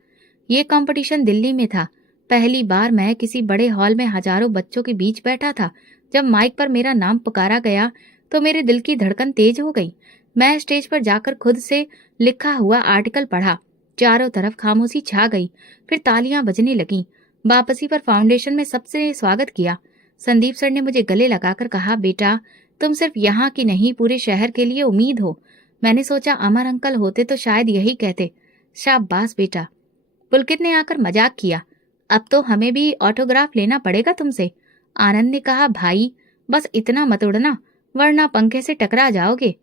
ये कंपटीशन दिल्ली में था। पहली बार मैं किसी बड़े हॉल में हजारों बच्चों के बीच बैठा था। जब माइक पर मेरा नाम पुकारा गया तो मेरे दिल की धड़कन तेज हो गई। मैं स्टेज पर जाकर खुद से लिखा हुआ आर्टिकल पढ़ा। चारों तरफ खामोशी छा गई। फिर तालियां बजने लगीं। वापसी पर फाउंडेशन में सबसे स्वागत किया। संदीप सर ने मुझे गले लगाकर कहा, बेटा तुम सिर्फ यहाँ की नहीं पूरे शहर के लिए उम्मीद हो। मैंने सोचा अमर अंकल होते तो शायद यही कहते, शाबाश बेटा। पुलकित ने आकर मजाक किया, अब तो हमें भी ऑटोग्राफ लेना पड़ेगा तुमसे। आनंद ने कहा, भाई बस इतना मत उड़ना, वरना पंखे से टकरा जाओगे।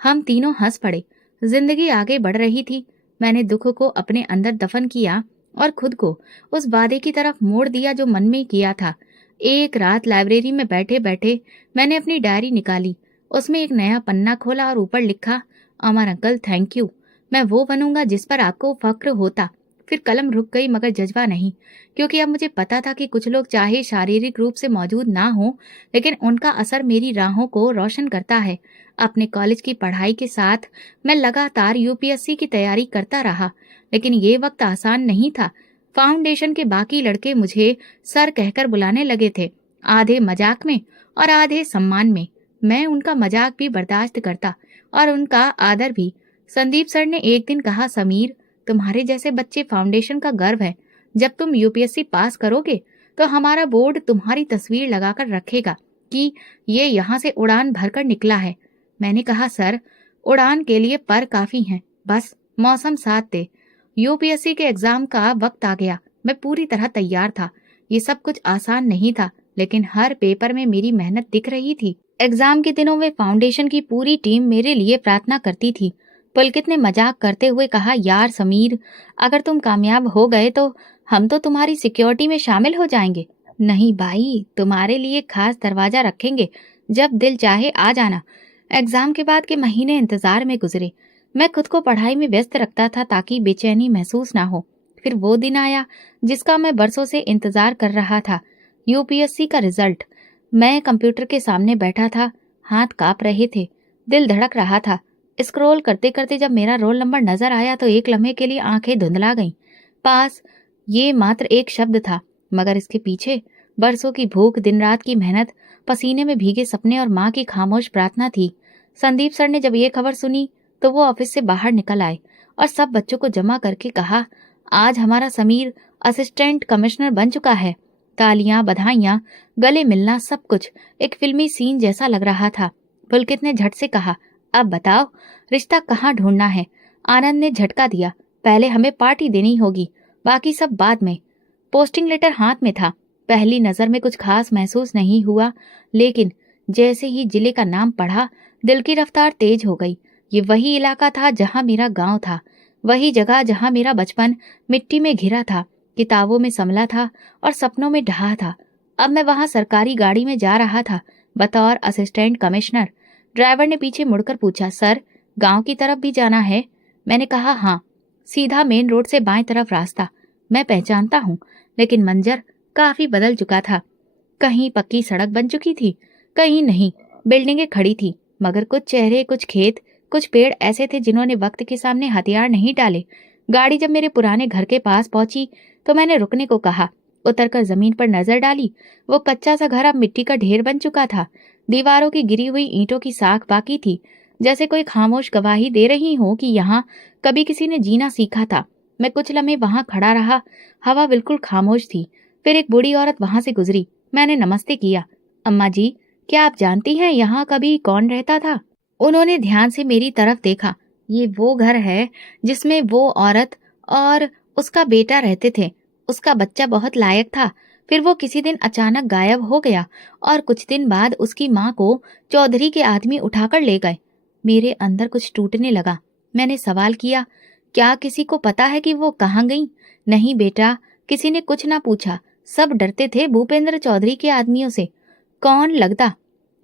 हम तीनों हंस पड़े। जिंदगी आगे बढ़ रही थी। मैंने दुख को अपने अंदर दफन किया और खुद को उस वादे की तरफ मोड़ दिया जो मन में किया था। एक रात लाइब्रेरी में बैठे बैठे मैंने अपनी डायरी निकाली। उसमें एक नया पन्ना खोला और ऊपर लिखा, अमर अंकल थैंक यू, मैं वो बनूंगा जिस पर आपको फक्र होता। फिर कलम रुक गई मगर जज्बा नहीं, क्योंकि अब मुझे पता था कि कुछ लोग चाहे शारीरिक रूप से मौजूद ना हो, लेकिन उनका असर मेरी राहों को रोशन करता है। अपने कॉलेज की पढ़ाई के साथ मैं लगातार यूपीएससी की तैयारी करता रहा, लेकिन ये वक्त आसान नहीं था। फाउंडेशन के बाकी लड़के मुझे सर कहकर बुलाने लगे थे, आधे मजाक में और आधे सम्मान में। मैं उनका मजाक भी बर्दाश्त करता और उनका आदर भी। संदीप सर ने एक दिन कहा, समीर तुम्हारे जैसे बच्चे फाउंडेशन का गर्व है। जब तुम यूपीएससी पास करोगे तो हमारा बोर्ड तुम्हारी तस्वीर लगाकर रखेगा कि ये यहाँ से उड़ान भरकर निकला है। मैंने कहा, सर उड़ान के लिए पर काफी हैं, बस मौसम साथ दे। यूपीएससी के एग्जाम का वक्त आ गया। मैं पूरी तरह तैयार था। ये सब कुछ आसान नहीं था, लेकिन हर पेपर में मेरी मेहनत दिख रही थी। एग्जाम के दिनों में फाउंडेशन की पूरी टीम मेरे लिए प्रार्थना करती थी। पुलकित ने मजाक करते हुए कहा, यार समीर, अगर तुम कामयाब हो गए तो हम तो तुम्हारी सिक्योरिटी में शामिल हो जाएंगे। नहीं भाई, तुम्हारे लिए खास दरवाजा रखेंगे, जब दिल चाहे आ जाना। एग्जाम के बाद के महीने इंतजार में गुजरे। मैं खुद को पढ़ाई में व्यस्त रखता था ताकि बेचैनी महसूस ना हो। फिर वो दिन आया जिसका मैं बरसों से इंतजार कर रहा था, यूपीएससी का रिजल्ट। मैं कंप्यूटर के सामने बैठा था, हाथ कांप रहे थे, दिल धड़क रहा था। स्क्रॉल करते करते जब मेरा रोल नंबर नजर आया तो एक लम्हे के लिए आंखें धुंधला गईं। पास, ये मात्र एक शब्द था, मगर इसके पीछे बरसों की भूख, दिन रात की मेहनत, पसीने में भीगे सपने और माँ की खामोश प्रार्थना थी। संदीप सर ने जब ये खबर सुनी तो वो ऑफिस से बाहर निकल आए और सब बच्चों को जमा करके कहा, आज हमारा समीर असिस्टेंट कमिश्नर बन चुका है। तालियां, बधाइयां, गले मिलना, सब कुछ एक फिल्मी सीन जैसा लग रहा था। पुलकित ने झट से कहा, अब बताओ रिश्ता कहाँ ढूंढना है? आनंद ने झटका दिया, पहले हमें पार्टी देनी होगी, बाकी सब बाद में। पोस्टिंग लेटर हाथ में था। पहली नजर में कुछ खास महसूस नहीं हुआ, लेकिन जैसे ही जिले का नाम पढ़ा दिल की रफ्तार तेज हो गई। ये वही इलाका था जहाँ मेरा गांव था, वही जगह जहाँ मेरा बचपन मिट्टी में घिरा था, किताबों में संभला था और सपनों में ढहा था। अब मैं वहां सरकारी गाड़ी में जा रहा था बतौर असिस्टेंट कमिश्नर। ड्राइवर ने पीछे मुड़कर पूछा, सर गांव की तरफ भी जाना है? मैंने कहा, हाँ, सीधा मेन रोड से बाएं तरफ रास्ता। मैं पहचानता हूँ, लेकिन मंजर काफी बदल चुका था। कहीं पक्की सड़क बन चुकी थी, कहीं नहीं, बिल्डिंगें खड़ी थी, मगर कुछ चेहरे, कुछ खेत, कुछ पेड़ ऐसे थे जिन्होंने वक्त के सामने हथियार नहीं डाले। गाड़ी जब मेरे पुराने घर के पास पहुंची तो मैंने रुकने को कहा। उतरकर जमीन पर नजर डाली। वो कच्चा सा घर अब मिट्टी का ढेर बन चुका था। दीवारों की गिरी हुई ईंटों की साख बाकी थी, जैसे कोई खामोश गवाही दे रही हो कि यहाँ कभी किसी ने जीना सीखा था। मैं कुछ लम्हे वहां खड़ा रहा। हवा बिल्कुल खामोश थी। फिर एक बूढ़ी औरत वहां से गुजरी। मैंने नमस्ते किया। अम्मा जी, क्या आप जानती हैं यहाँ कभी कौन रहता था? उन्होंने ध्यान से मेरी तरफ देखा। ये वो घर है जिसमें वो औरत और उसका बेटा रहते थे। उसका बच्चा बहुत लायक था। फिर वो किसी दिन अचानक गायब हो गया और कुछ दिन बाद उसकी माँ को चौधरी के आदमी उठाकर ले गए। मेरे अंदर कुछ टूटने लगा। मैंने सवाल किया, क्या किसी को पता है कि वो कहाँ गई? नहीं बेटा, किसी ने कुछ ना पूछा। सब डरते थे भूपेंद्र चौधरी के आदमियों से। कौन लगता?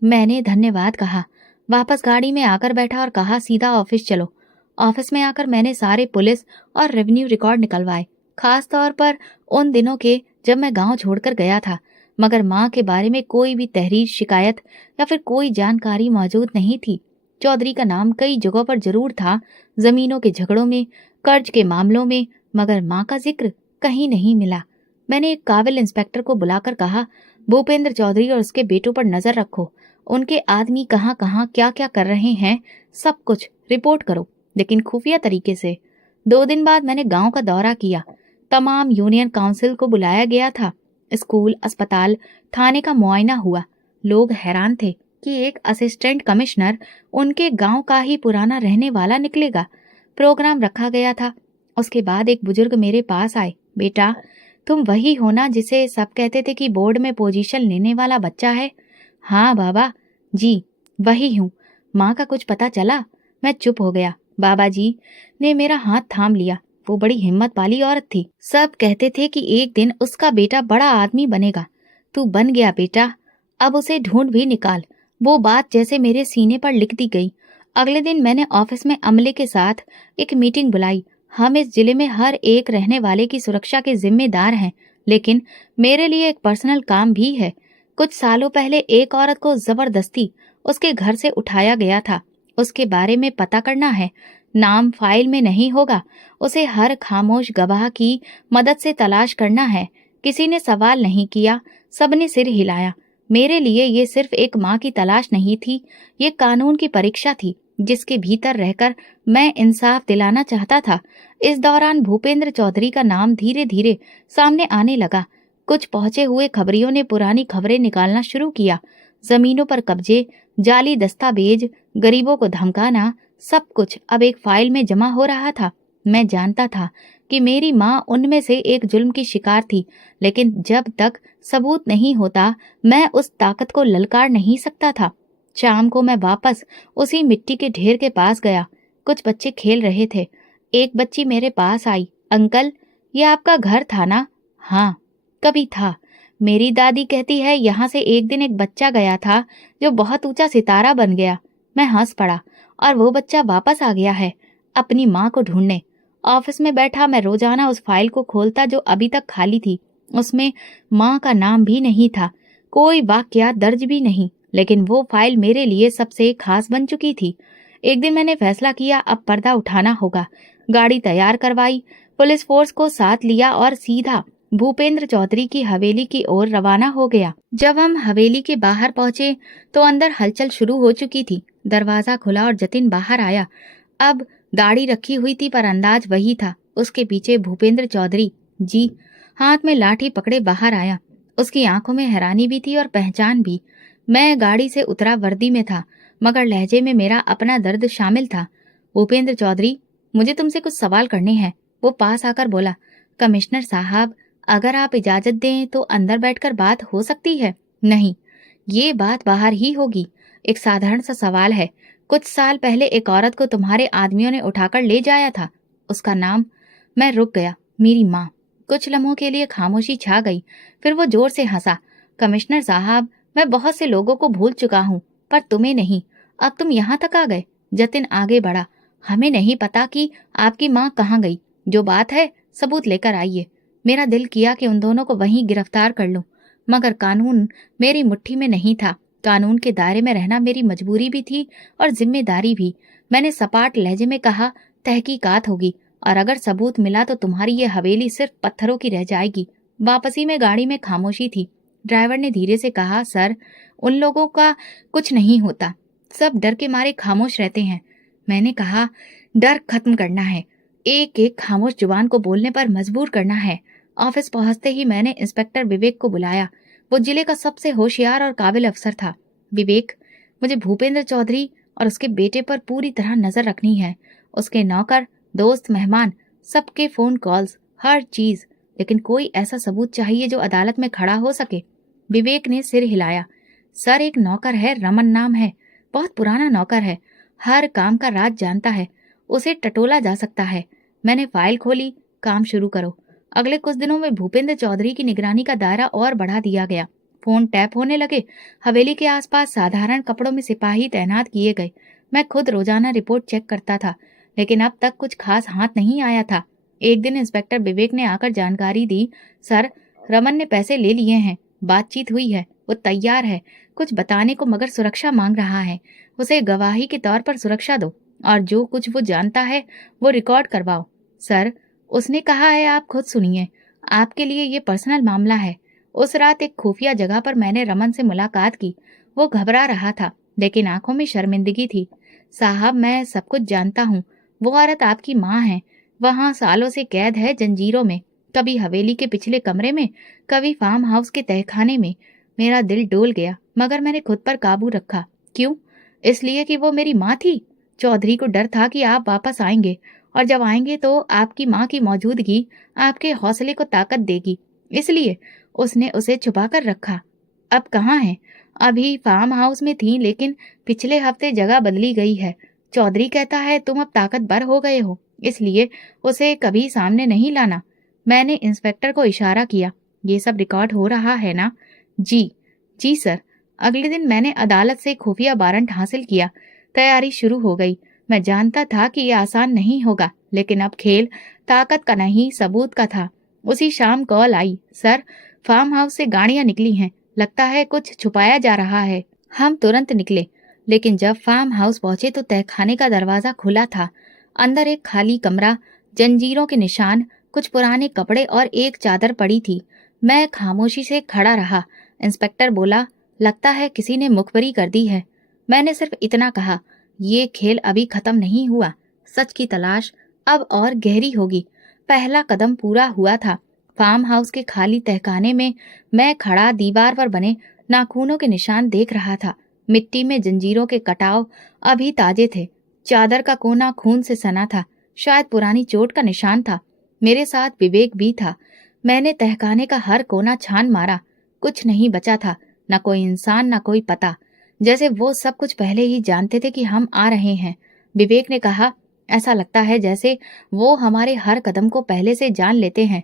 मैंने धन्यवाद कहा। वापस गाड़ी में आकर बैठा और कहा, सीधा ऑफिस चलो। ऑफिस में आकर मैंने सारे पुलिस और रेवेन्यू रिकॉर्ड निकलवाए, खास तौर पर उन दिनों के जब मैं गांव छोड़कर गया था। मगर माँ के बारे में कोई भी तहरीर, शिकायत या फिर कोई जानकारी मौजूद नहीं थी। चौधरी का नाम कई जगहों पर जरूर था, जमीनों के झगड़ों में, कर्ज के मामलों में, मगर माँ का जिक्र कहीं नहीं मिला। मैंने एक काबिल इंस्पेक्टर को बुलाकर कहा, भूपेंद्र चौधरी और उसके बेटों पर नजर रखो। उनके आदमी कहाँ कहाँ क्या क्या कर रहे हैं, सब कुछ रिपोर्ट करो, लेकिन खुफिया तरीके से। 2 दिन बाद मैंने गांव का दौरा किया। तमाम यूनियन काउंसिल को बुलाया गया था। स्कूल, अस्पताल, थाने का मुआयना हुआ। लोग हैरान थे कि एक असिस्टेंट कमिश्नर उनके गांव का ही पुराना रहने वाला निकलेगा। प्रोग्राम रखा गया था। उसके बाद एक बुजुर्ग मेरे पास आए, बेटा तुम वही हो ना जिसे सब कहते थे कि बोर्ड में पोजीशन लेने वाला बच्चा है? हाँ बाबा जी, वही हूँ। माँ का कुछ पता चला? मैं चुप हो गया। बाबा जी ने मेरा हाथ थाम लिया। वो बड़ी हिम्मत वाली औरत थी। सब कहते थे कि एक दिन उसका बेटा बड़ा आदमी बनेगा। तू बन गया बेटा, अब उसे ढूंढ भी निकाल। वो बात जैसे मेरे सीने पर लिख दी गई। अगले दिन मैंने ऑफिस में अमले के साथ एक मीटिंग बुलाई। हम इस जिले में हर एक रहने वाले की सुरक्षा के जिम्मेदार हैं, लेकिन मेरे लिए एक पर्सनल काम भी है। कुछ सालों पहले एक औरत को जबरदस्ती उसके घर से उठाया गया था। उसके बारे में पता करना है। नाम फाइल में नहीं होगा। उसे हर खामोश गवाह की मदद से तलाश करना है। किसी ने सवाल नहीं किया, सबने सिर हिलाया। मेरे लिए ये सिर्फ एक माँ की तलाश नहीं थी, ये कानून की परीक्षा थी जिसके भीतर रहकर मैं इंसाफ दिलाना चाहता था। इस दौरान भूपेंद्र चौधरी का नाम धीरे धीरे सामने आने लगा। कुछ पहुंचे हुए खबरियों ने पुरानी खबरें निकालना शुरू किया। जमीनों पर कब्जे, जाली दस्तावेज, गरीबों को धमकाना, सब कुछ अब एक फाइल में जमा हो रहा था। मैं जानता था कि मेरी माँ उनमें से एक जुल्म की शिकार थी, लेकिन जब तक सबूत नहीं होता मैं उस ताकत को ललकार नहीं सकता था। शाम को मैं वापस उसी मिट्टी के ढेर के पास गया। कुछ बच्चे खेल रहे थे। एक बच्ची मेरे पास आई, अंकल ये आपका घर था ना? हाँ, कभी था। मेरी दादी कहती है यहाँ से एक दिन एक बच्चा गया था जो बहुत ऊंचा सितारा बन गया। मैं हंस पड़ा। और वो बच्चा वापस आ गया है अपनी माँ को ढूंढने। ऑफिस में बैठा मैं रोजाना उस फाइल को खोलता जो अभी तक खाली थी। उसमें माँ का नाम भी नहीं था, कोई वाकया दर्ज भी नहीं, लेकिन वो फाइल मेरे लिए सबसे खास बन चुकी थी। एक दिन मैंने फैसला किया, अब पर्दा उठाना होगा। गाड़ी तैयार करवाई, पुलिस फोर्स को साथ लिया और सीधा भूपेंद्र चौधरी की हवेली की ओर रवाना हो गया। जब हम हवेली के बाहर पहुंचे तो अंदर हलचल शुरू हो चुकी थी। दरवाजा खुला और जतिन बाहर आया। अब दाढ़ी रखी हुई थी पर अंदाज वही था। उसके पीछे भूपेंद्र चौधरी जी हाथ में लाठी पकड़े बाहर आया। उसकी आंखों में हैरानी भी थी और पहचान भी। मैं गाड़ी से उतरा, वर्दी में था। मगर लहजे में मेरा अपना दर्द शामिल था। भूपेंद्र चौधरी, मुझे तुमसे कुछ सवाल करने हैं। वो पास आकर बोला। कमिश्नर साहब, अगर आप इजाजत दें तो अंदर बैठकर बात हो सकती है? नहीं, ये बात बाहर ही होगी। एक साधारण सा सवाल है। कुछ साल पहले एक औरत को तुम्हारे आदमियों ने उठाकर ले जाया था, उसका नाम? मैं रुक गया। मेरी माँ। कुछ लम्हों के लिए खामोशी छा गई, फिर वो जोर से हंसा। कमिश्नर साहब, मैं बहुत से लोगों को भूल चुका हूँ, पर तुम्हें नहीं। अब तुम यहाँ तक आ गए। जतिन आगे बढ़ा। हमें नहीं पता कि आपकी माँ कहाँ गई। जो बात है, सबूत लेकर आइए। मेरा दिल किया कि उन दोनों को वहीं गिरफ्तार कर लूं, मगर कानून मेरी मुट्ठी में नहीं था। कानून के दायरे में रहना मेरी मजबूरी भी थी और जिम्मेदारी भी। मैंने सपाट लहजे में कहा, तहकीकात होगी, और अगर सबूत मिला तो तुम्हारी ये हवेली सिर्फ पत्थरों की रह जाएगी। वापसी में गाड़ी में खामोशी थी। ड्राइवर ने धीरे से कहा, सर, उन लोगों का कुछ नहीं होता, सब डर के मारे खामोश रहते हैं। मैंने कहा, डर खत्म करना है, एक एक खामोश जुबान को बोलने पर मजबूर करना है। ऑफिस पहुंचते ही मैंने इंस्पेक्टर विवेक को बुलाया। वो जिले का सबसे होशियार और काबिल अफसर था। विवेक, मुझे भूपेंद्र चौधरी और उसके बेटे पर पूरी तरह नजर रखनी है। उसके नौकर, दोस्त, मेहमान, सबके फोन कॉल्स, हर चीज। लेकिन कोई ऐसा सबूत चाहिए जो अदालत में खड़ा हो सके। विवेक ने सिर हिलाया। सर, एक नौकर है, रमन नाम है। बहुत पुराना नौकर है, हर काम का राज जानता है। उसे टटोला जा सकता है। मैंने फाइल खोली। काम शुरू करो। अगले कुछ दिनों में भूपेंद्र चौधरी की निगरानी का दायरा और बढ़ा दिया गया। फोन टैप होने लगे। हवेली के आसपास साधारण कपड़ों में सिपाही तैनात किए गए। मैं खुद रोजाना रिपोर्ट चेक करता था, लेकिन अब तक कुछ खास हाथ नहीं आया था। एक दिन इंस्पेक्टर विवेक ने आकर जानकारी दी, सर, रमन ने पैसे ले लिए हैं, बातचीत हुई है, वो तैयार है कुछ बताने को, मगर सुरक्षा मांग रहा है। उसे गवाही के तौर पर सुरक्षा दो, और जो कुछ वो जानता है वो रिकॉर्ड करवाओ। सर, उसने कहा है, आप खुद सुनिए, आपके लिए ये पर्सनल मामला है। उस रात एक खुफिया जगह पर मैंने रमन से मुलाकात की। वो घबरा रहा था, लेकिन आंखों में शर्मिंदगी थी। साहब, मैं सब कुछ जानता हूँ। वो औरत आपकी माँ है, वहाँ सालों से कैद है जंजीरों में, कभी हवेली के पिछले कमरे में, कभी फार्म हाउस के तहखाने में। मेरा दिल डोल गया, मगर मैंने खुद पर काबू रखा। क्यों? इसलिए कि वो मेरी माँ थी। चौधरी को डर था कि आप वापस आएंगे, और जब आएंगे तो आपकी माँ की मौजूदगी आपके हौसले को ताकत देगी, इसलिए उसने उसे छुपा कर रखा। अब कहाँ है? अभी फार्म हाउस में थी, लेकिन पिछले हफ्ते जगह बदली गई है। चौधरी कहता है तुम अब ताकतवर हो गए हो, इसलिए उसे कभी सामने नहीं लाना। मैंने इंस्पेक्टर को इशारा किया। ये सब रिकॉर्ड हो रहा है ना? जी जी सर। अगले दिन मैंने अदालत से खुफिया वारंट हासिल किया। तैयारी शुरू हो गई। मैं जानता था कि ये आसान नहीं होगा, लेकिन अब खेल ताकत का नहीं, सबूत का था। उसी शाम कॉल आई, सर, फार्म हाउस से गाड़ियां निकली हैं, लगता है कुछ छुपाया जा रहा है। हम तुरंत निकले, लेकिन जब फार्म हाउस पहुंचे तो तहखाने का दरवाजा खुला था। अंदर एक खाली कमरा, जंजीरों के निशान, कुछ पुराने कपड़े और एक चादर पड़ी थी। मैं खामोशी से खड़ा रहा। इंस्पेक्टर बोला, लगता है किसी ने मुखबरी कर दी है। मैंने सिर्फ इतना कहा, ये खेल अभी खत्म नहीं हुआ। सच की तलाश अब और गहरी होगी। पहला कदम पूरा हुआ था। फार्म हाउस के खाली तहखाने में मैं खड़ा दीवार पर बने नाखूनों के निशान देख रहा था। मिट्टी में जंजीरों के कटाव अभी ताजे थे। चादर का कोना खून से सना था, शायद पुरानी चोट का निशान था। मेरे साथ विवेक भी था। मैंने तहखाने का हर कोना छान मारा। कुछ नहीं बचा था, न कोई इंसान, न कोई पता। जैसे वो सब कुछ पहले ही जानते थे कि हम आ रहे हैं। विवेक ने कहा, ऐसा लगता है जैसे वो हमारे हर कदम को पहले से जान लेते हैं।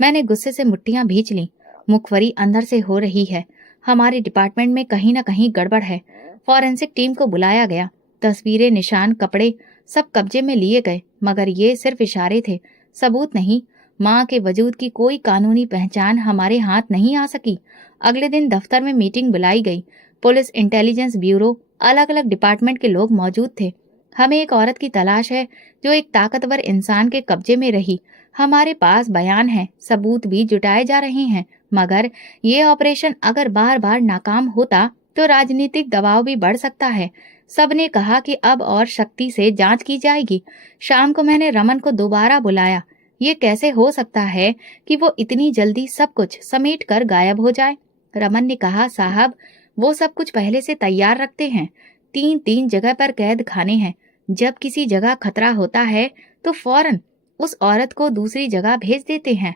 मैंने गुस्से से मुट्ठियां भींच लीं। मुखबरी अंदर से हो रही है। हमारे डिपार्टमेंट में कहीं न कहीं गड़बड़ है। फॉरेंसिक टीम को बुलाया गया। तस्वीरें, निशान, कपड़े सब कब्जे में लिए गए, मगर ये सिर्फ इशारे थे, सबूत नहीं। माँ के वजूद की कोई कानूनी पहचान हमारे हाथ नहीं आ सकी। अगले दिन दफ्तर में मीटिंग बुलाई गई। पुलिस, इंटेलिजेंस ब्यूरो, अलग अलग डिपार्टमेंट के लोग मौजूद थे। हमें एक औरत की तलाश है जो एक ताकतवर इंसान के कब्जे में रही। हमारे पास बयान है, सबूत भी जुटाए जा रहे हैं, मगर ये ऑपरेशन अगर बार बार नाकाम होता तो राजनीतिक दबाव भी बढ़ सकता है। सबने कहा कि अब और सख्ती से जांच की जाएगी। शाम को मैंने रमन को दोबारा बुलाया। ये कैसे हो सकता है कि वो इतनी जल्दी सब कुछ समेट कर गायब हो जाए? रमन ने कहा, साहब, वो सब कुछ पहले से तैयार रखते हैं। तीन तीन जगह पर कैद खाने हैं। जब किसी जगह खतरा होता है तो फौरन उस औरत को दूसरी जगह भेज देते हैं।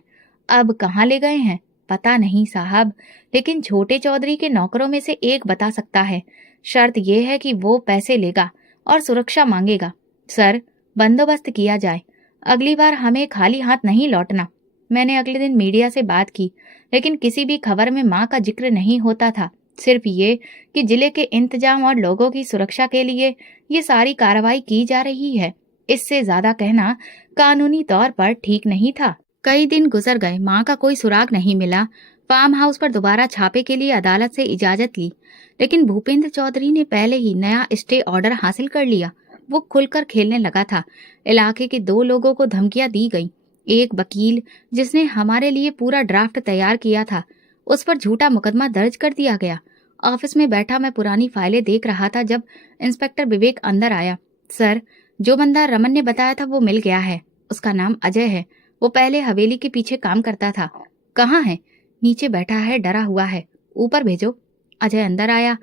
अब कहाँ ले गए हैं पता नहीं साहब, लेकिन छोटे चौधरी के नौकरों में से एक बता सकता है। शर्त यह है कि वो पैसे लेगा और सुरक्षा मांगेगा। सर, बंदोबस्त किया जाए, अगली बार हमें खाली हाथ नहीं लौटना। मैंने अगले दिन मीडिया से बात की, लेकिन किसी भी खबर में मां का जिक्र नहीं होता था। सिर्फ ये कि जिले के इंतजाम और लोगों की सुरक्षा के लिए ये सारी कार्रवाई की जा रही है। इससे ज्यादा कहना कानूनी तौर पर ठीक नहीं था। कई दिन गुजर गए, मां का कोई सुराग नहीं मिला। फार्म हाउस पर दोबारा छापे के लिए अदालत से इजाजत ली, लेकिन भूपेंद्र चौधरी ने पहले ही नया स्टे ऑर्डर हासिल कर लिया। वो खुलकर खेलने लगा था। इलाके के 2 लोगों को धमकियां दी गई। एक वकील जिसने हमारे लिए पूरा ड्राफ्ट तैयार किया था, उस पर झूठा मुकदमा दर्ज कर दिया गया। ऑफिस में बैठा मैं पुरानी फाइलें देख रहा था जब इंस्पेक्टर विवेक अंदर आया। सर, जो बंदा रमन ने बताया था वो मिल गया है। उसका नाम अजय है। वो पहले हवेली के पीछे काम करता था। कहाँ है? नीचे बैठा है, डरा हुआ है। ऊपर भेजो। अजय अंदर आया,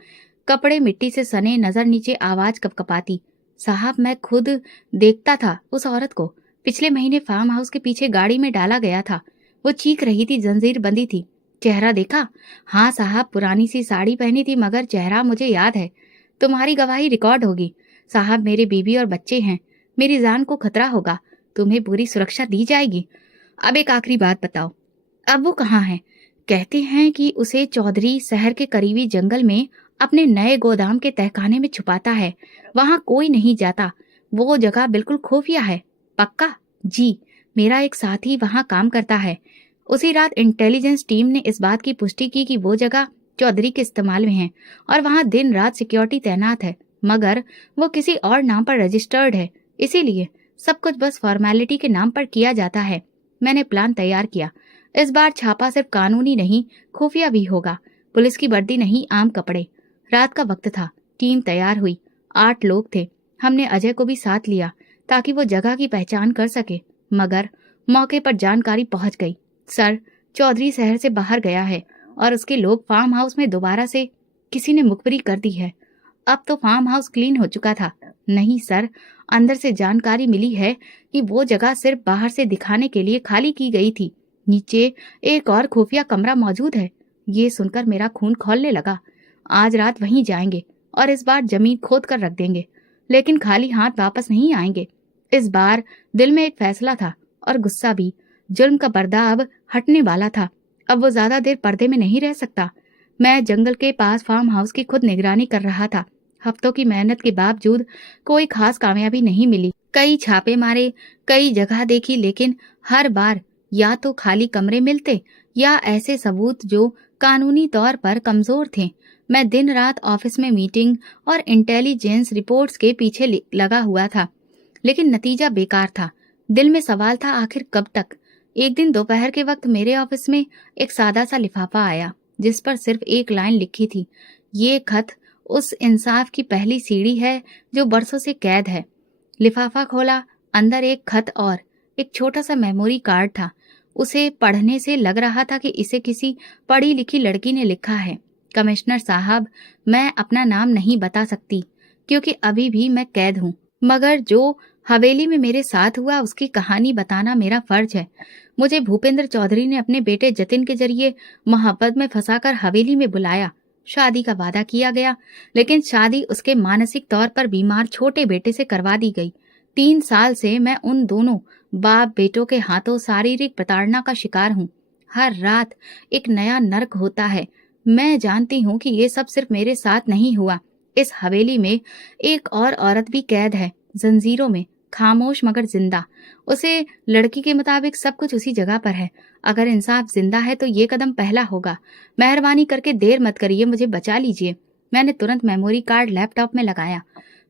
कपड़े मिट्टी से सने, नजर नीचे, आवाज कपकपाती। साहब, मैं खुद देखता था उस औरत को। पिछले महीने फार्म हाउस के पीछे गाड़ी में डाला गया था। वो चीख रही थी, जंजीर बंदी थी। चेहरा देखा? हाँ साहब, पुरानी सी साड़ी पहनी थी, मगर चेहरा मुझे याद है। तुम्हारी गवाही रिकॉर्ड होगी। साहब, मेरे बीवी और बच्चे हैं, मेरी जान को खतरा होगा। तुम्हें पूरी सुरक्षा दी जाएगी। अब एक आखिरी बात बताओ, अब वो कहाँ है? कहते हैं कि उसे चौधरी शहर के करीबी जंगल में अपने नए गोदाम के तहखाने में छुपाता है। वहां कोई नहीं जाता। वो जगह बिल्कुल खुफिया है। पक्का? जी, मेरा एक साथी वहां काम करता है। उसी रात इंटेलिजेंस टीम ने इस बात की पुष्टि की कि वो जगह चौधरी के इस्तेमाल में है और वहां दिन रात सिक्योरिटी तैनात है, मगर वो किसी और नाम पर रजिस्टर्ड है। इसीलिए सब कुछ बस फॉर्मेलिटी के नाम पर किया जाता है। मैंने प्लान तैयार किया। इस बार छापा सिर्फ कानूनी नहीं, खुफिया भी होगा। पुलिस की वर्दी नहीं, आम कपड़े। रात का वक्त था। टीम तैयार हुई। 8 लोग थे। हमने अजय को भी साथ लिया ताकि वो जगह की पहचान कर सके, मगर मौके पर जानकारी पहुंच गई। सर, चौधरी शहर से बाहर गया है और उसके लोग फार्म हाउस में दोबारा से किसी ने मुखबरी कर दी है। अब तो फार्म हाउस क्लीन हो चुका था। नहीं सर, अंदर से जानकारी मिली है कि वो जगह सिर्फ बाहर से दिखाने के लिए खाली की गई थी। नीचे एक और खुफिया कमरा मौजूद है। ये सुनकर मेरा खून खौलने लगा। आज रात वहीं जाएंगे और इस बार जमीन खोद कर रख देंगे, लेकिन खाली हाथ वापस नहीं आएंगे। इस बार दिल में एक फैसला था और गुस्सा भी। जुल्म का पर्दा अब हटने वाला था। अब वो ज्यादा देर पर्दे में नहीं रह सकता। मैं जंगल के पास फार्म हाउस की खुद निगरानी कर रहा था। हफ्तों की मेहनत के बावजूद कोई खास कामयाबी नहीं मिली। कई छापे मारे, कई जगह देखी, लेकिन हर बार या तो खाली कमरे मिलते या ऐसे सबूत जो कानूनी तौर पर कमजोर थे। मैं दिन रात ऑफिस में मीटिंग और इंटेलिजेंस रिपोर्ट्स के पीछे लगा हुआ था, लेकिन नतीजा बेकार था। दिल में सवाल था, आखिर कब तक? एक दिन दोपहर के वक्त मेरे ऑफिस में एक सादा सा लिफाफा आया जिस पर सिर्फ एक लाइन लिखी थी, ये खत उस इंसाफ की पहली सीढ़ी है जो बरसों से कैद है। लिफाफा खोला, अंदर एक खत और एक छोटा सा मेमोरी कार्ड था। उसे पढ़ने से लग रहा था कि इसे किसी पढ़ी लिखी लड़की ने लिखा है। कमिश्नर साहब, मैं अपना नाम नहीं बता सकती क्योंकि अभी भी मैं कैद हूँ, मगर जो हवेली में मेरे साथ हुआ उसकी कहानी बताना मेरा फर्ज है। मुझे भूपेंद्र चौधरी ने अपने बेटे जतिन के जरिए मोहब्बत में फंसाकर हवेली में बुलाया। शादी का वादा किया गया, लेकिन शादी उसके मानसिक तौर पर बीमार छोटे बेटे से करवा दी गई। 3 साल से मैं उन दोनों बाप बेटों के हाथों शारीरिक प्रताड़ना का शिकार हूँ। हर रात एक नया नर्क होता है। मैं जानती हूँ कि ये सब सिर्फ मेरे साथ नहीं हुआ। इस हवेली में एक और औरत भी कैद है, जंजीरों में, खामोश मगर जिंदा। उसे लड़की के मुताबिक सब कुछ उसी जगह पर है। अगर इंसाफ जिंदा है तो ये कदम पहला होगा। मेहरबानी करके देर मत करिए, मुझे बचा लीजिए। मैंने तुरंत मेमोरी कार्ड लैपटॉप में लगाया।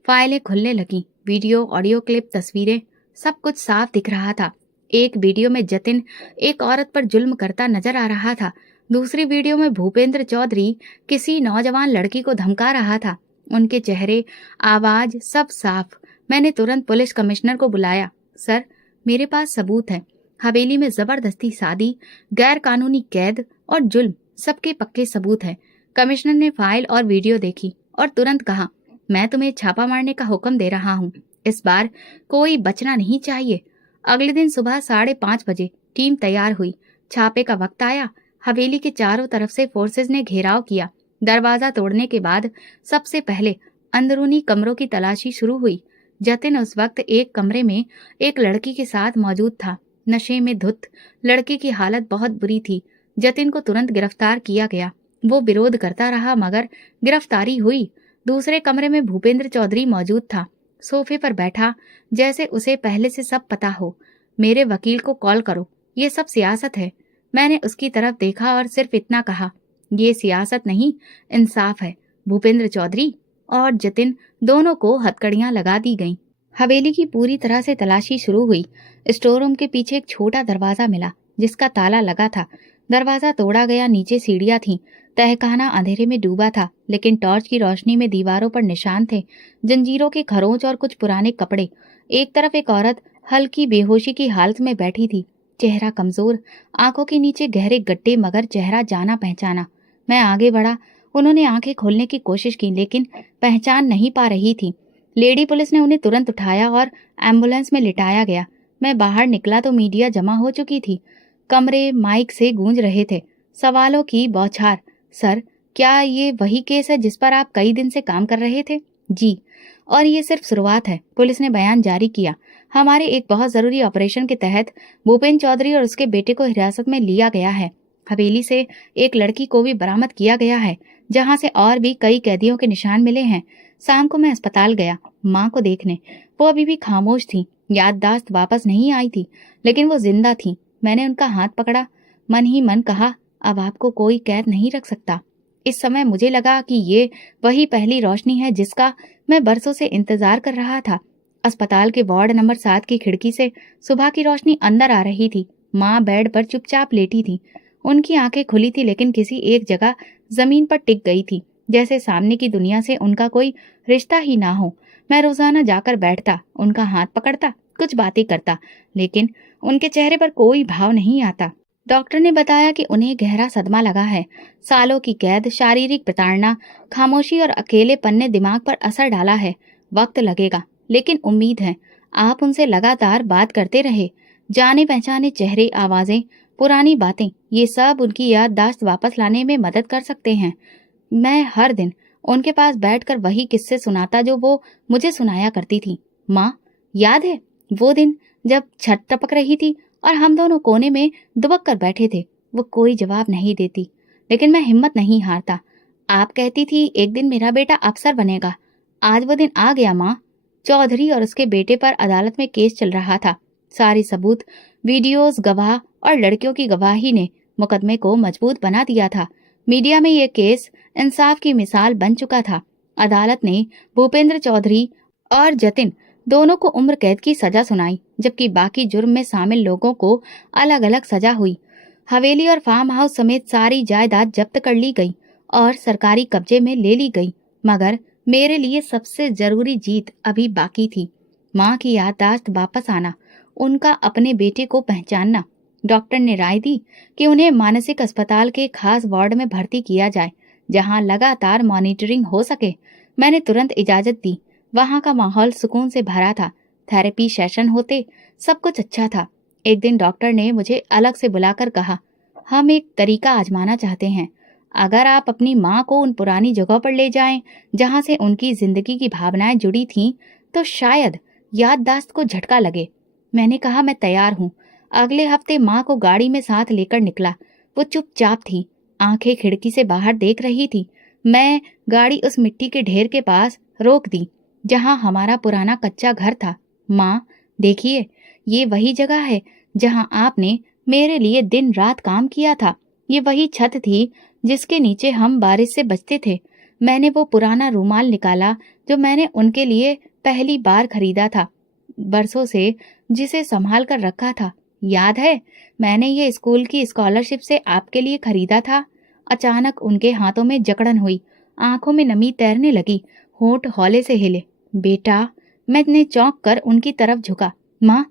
फाइलें खुलने लगी। वीडियो, ऑडियो क्लिप, तस्वीरें, सब कुछ साफ दिख रहा था। एक वीडियो में जतिन एक औरत पर जुल्म करता नजर आ रहा था। दूसरी वीडियो में भूपेंद्र चौधरी किसी नौजवान लड़की को धमका रहा था। उनके चेहरे, आवाज सब साफ। मैंने तुरंत पुलिस कमिश्नर को बुलाया। सर, मेरे पास सबूत है। हवेली में जबरदस्ती शादी, गैर कानूनी कैद और जुल्म, सबके पक्के सबूत हैं। कमिश्नर ने फाइल और वीडियो देखी और तुरंत कहा, मैं तुम्हें छापा मारने का हुक्म दे रहा हूँ। इस बार कोई बचना नहीं चाहिए। अगले दिन सुबह 5:30 बजे टीम तैयार हुई। छापे का वक्त आया। हवेली के चारों तरफ से फोर्सेज ने घेराव किया। दरवाजा तोड़ने के बाद सबसे पहले अंदरूनी कमरों की तलाशी शुरू हुई। जतिन उस वक्त एक कमरे में एक लड़की के साथ मौजूद था। नशे में धुत लड़की की हालत बहुत बुरी थी। जतिन को तुरंत गिरफ्तार किया गया। वो विरोध करता रहा मगर गिरफ्तारी हुई। दूसरे कमरे में भूपेंद्र चौधरी मौजूद था, सोफे पर बैठा, जैसे उसे पहले से सब पता हो। मेरे वकील को कॉल करो, ये सब सियासत है। मैंने उसकी तरफ देखा और सिर्फ इतना कहा, ये सियासत नहीं, इंसाफ है। भूपेंद्र चौधरी और जतिन दोनों को हथकड़ियां लगा दी गईं। हवेली की पूरी तरह से तलाशी शुरू हुई। स्टोर रूम के पीछे एक छोटा दरवाजा मिला जिसका ताला लगा था। दरवाजा तोड़ा गया। नीचे सीढ़ियां थीं। तहखाना अंधेरे में डूबा था, लेकिन टॉर्च की रोशनी में दीवारों पर निशान थे, जंजीरों के खरोंच और कुछ पुराने कपड़े। एक तरफ एक औरत हल्की बेहोशी की हालत में बैठी थी, चेहरा कमजोर, आंखों के नीचे गहरे गड्ढे, मगर चेहरा जाना पहचाना। मैं आगे बढ़ा। उन्होंने आंखें खोलने की कोशिश की, लेकिन पहचान नहीं पा रही थी। लेडी पुलिस ने उन्हें तुरंत उठाया और एम्बुलेंस में लिटाया गया। मैं बाहर निकला तो मीडिया जमा हो चुकी थी। कमरे माइक से गूंज रहे थे, सवालों की बौछार। सर, क्या ये वही केस है जिस पर आप कई दिन से काम कर रहे थे? जी, और ये सिर्फ शुरुआत है, पुलिस ने बयान जारी किया। हमारे एक बहुत जरूरी ऑपरेशन के तहत भूपेंद्र चौधरी और उसके बेटे को हिरासत में लिया गया है। हवेली से एक लड़की को भी बरामद किया गया है, जहां से और भी कई कैदियों के निशान मिले हैं। शाम को मैं अस्पताल गया माँ को देखने। वो अभी भी खामोश थी, याददाश्त वापस नहीं आई थी, लेकिन वो जिंदा थी। मैंने उनका हाथ पकड़ा, मन ही मन कहा, अब आपको कोई कैद नहीं रख सकता। इस समय मुझे लगा कि ये वही पहली रोशनी है जिसका मैं बरसों से इंतजार कर रहा था। अस्पताल के वार्ड नंबर 7 की खिड़की से सुबह की रोशनी अंदर आ रही थी। माँ बेड पर चुपचाप लेटी थी। उनकी आंखें खुली थी, लेकिन किसी एक जगह जमीन पर टिक गई थी, जैसे सामने की दुनिया से उनका कोई रिश्ता ही ना हो। मैं रोजाना जाकर बैठता, उनका हाथ पकड़ता, कुछ बातें करता, लेकिन उनके चेहरे पर कोई भाव नहीं आता। डॉक्टर ने बताया कि उन्हें गहरा सदमा लगा है। सालों की कैद, शारीरिक प्रताड़ना, खामोशी और अकेलेपन ने दिमाग पर असर डाला है। वक्त लगेगा, लेकिन उम्मीद है। आप उनसे लगातार बात करते रहे। जाने पहचाने चेहरे, आवाजें, पुरानी बातें, ये सब उनकी याददाश्त वापस लाने में मदद कर सकते हैं। मैं हर दिन उनके पास बैठकर वही किस्से सुनाता जो वो मुझे सुनाया करती थी। माँ, याद है वो दिन जब छत टपक रही थी और हम दोनों कोने में दुबक कर बैठे थे? वो कोई जवाब नहीं देती, लेकिन मैं हिम्मत नहीं हारता। आप कहती थी एक दिन मेरा बेटा अफसर बनेगा। आज वो दिन आ गया माँ। चौधरी और उसके बेटे पर अदालत में केस चल रहा था। सारे सबूत, वीडियोस, गवाह और लड़कियों की गवाही ने मुकदमे को मजबूत बना दिया था। मीडिया में ये केस इंसाफ की मिसाल बन चुका था। अदालत ने भूपेंद्र चौधरी और जतिन दोनों को उम्र कैद की सजा सुनाई, जबकि बाकी जुर्म में शामिल लोगों को अलग अलग सजा हुई। हवेली और फार्म हाउस समेत सारी जायदाद जब्त कर ली गई और सरकारी कब्जे में ले ली गई। मगर मेरे लिए सबसे जरूरी जीत अभी बाकी थी। माँ की याददाश्त वापस आना, उनका अपने बेटे को पहचानना। डॉक्टर ने राय दी कि उन्हें मानसिक अस्पताल के खास वार्ड में भर्ती किया जाए, जहां लगातार मॉनिटरिंग हो सके। मैंने तुरंत इजाजत दी। वहां का माहौल सुकून से भरा था। थेरेपी सेशन होते, सब कुछ अच्छा था। एक दिन डॉक्टर ने मुझे अलग से बुलाकर कहा, हम एक तरीका आजमाना चाहते हैं। अगर आप अपनी माँ को उन पुरानी जगहों पर ले जाएं जहां से उनकी जिंदगी की भावनाएं जुड़ी थीं, तो शायद याददाश्त को झटका लगे। मैंने कहा, मैं तैयार हूँ। अगले हफ्ते माँ को गाड़ी में साथ लेकर निकला। वो चुपचाप थी, आंखें खिड़की से बाहर देख रही थी। मैं गाड़ी उस मिट्टी के ढेर के पास रोक दी जहां हमारा पुराना कच्चा घर था। माँ, देखिए, ये वही जगह है जहां आपने मेरे लिए दिन रात काम किया था। ये वही छत थी जिसके नीचे हम बारिश से बचते थे। मैंने वो पुराना रूमाल निकाला जो मैंने उनके लिए पहली बार खरीदा था, बरसों से जिसे संभाल कर रखा था। याद है, मैंने ये स्कूल की स्कॉलरशिप से आपके लिए खरीदा था। अचानक उनके हाथों में जकड़न हुई, आंखों में नमी तैरने लगी, होंठ हौले से हिले। बेटा, मैंने चौंक कर उनकी तरफ झुका। माँ,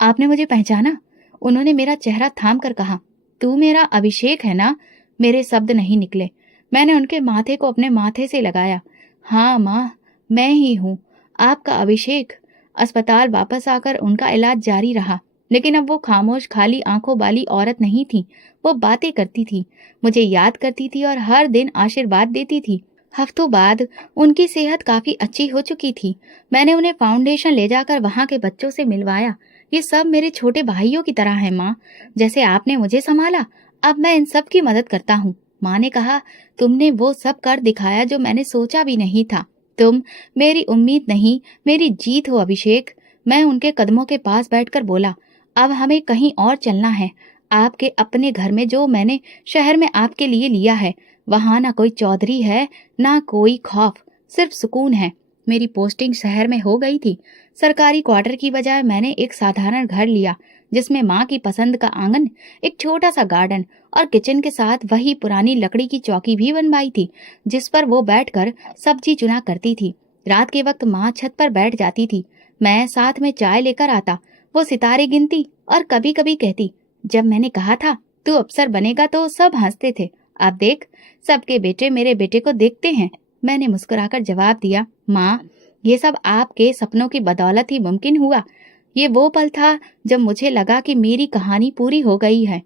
आपने मुझे पहचाना? उन्होंने मेरा चेहरा थाम कर कहा, तू मेरा अभिषेक है ना? मेरे शब्द नहीं निकले। मैंने उनके माथे को अपने माथे से लगाया। हाँ माँ, मैं ही हूँ, आपका अभिषेक। अस्पताल वापस आकर उनका इलाज जारी रहा, लेकिन अब वो खामोश खाली आंखों वाली औरत नहीं थी। वो बातें करती थी, मुझे याद करती थी और हर दिन आशीर्वाद देती थी। हफ्तों बाद उनकी सेहत काफी अच्छी हो चुकी थी। मैंने उन्हें फाउंडेशन ले जाकर वहां के बच्चों से मिलवाया। ये सब मेरे छोटे भाइयों की तरह है माँ। जैसे आपने मुझे संभाला, अब मैं इन सब की मदद करता हूँ। माँ ने कहा, तुमने वो सब कर दिखाया जो मैंने सोचा भी नहीं था। तुम मेरी उम्मीद नहीं, मेरी जीत हो अभिषेक। मैं उनके कदमों के पास बैठकर बोला, अब हमें कहीं और चलना है। आपके अपने घर में जो मैंने शहर में आपके लिए लिया है, वहां ना कोई चौधरी है, ना कोई खौफ, सिर्फ सुकून है। मेरी पोस्टिंग शहर में हो गई थी। सरकारी क्वार्टर की बजाय मैंने एक साधारण घर लिया, जिसमें माँ की पसंद का आंगन, एक छोटा सा गार्डन और किचन के साथ वही पुरानी लकड़ी की चौकी भी बनवाई थी, जिस पर वो बैठकर सब्जी चुना करती थी। रात के वक्त माँ छत पर बैठ जाती थी, मैं साथ में चाय लेकर आता। वो सितारे गिनती और कभी कभी कहती, जब मैंने कहा था तू अफसर बनेगा तो सब हंसते थे, अब देख सबके बेटे मेरे बेटे को देखते हैं। मैंने मुस्कुराकर जवाब दिया, माँ, ये सब आपके सपनों की बदौलत ही मुमकिन हुआ। ये वो पल था जब मुझे लगा कि मेरी कहानी पूरी हो गई है।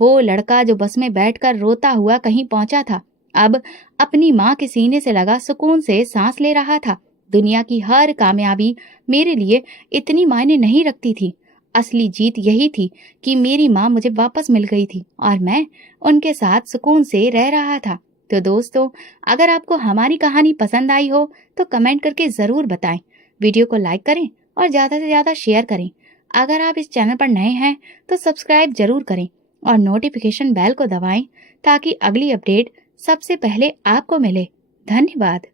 वो लड़का जो बस में बैठकर रोता हुआ कहीं पहुंचा था, अब अपनी माँ के सीने से लगा सुकून से सांस ले रहा था। दुनिया की हर कामयाबी मेरे लिए इतनी मायने नहीं रखती थी। असली जीत यही थी कि मेरी माँ मुझे वापस मिल गई थी और मैं उनके साथ सुकून से रह रहा था। तो दोस्तों, अगर आपको हमारी कहानी पसंद आई हो तो कमेंट करके ज़रूर बताएं। वीडियो को लाइक करें और ज़्यादा से ज़्यादा शेयर करें। अगर आप इस चैनल पर नए हैं तो सब्सक्राइब जरूर करें और नोटिफिकेशन बेल को दबाएं ताकि अगली अपडेट सबसे पहले आपको मिले। धन्यवाद।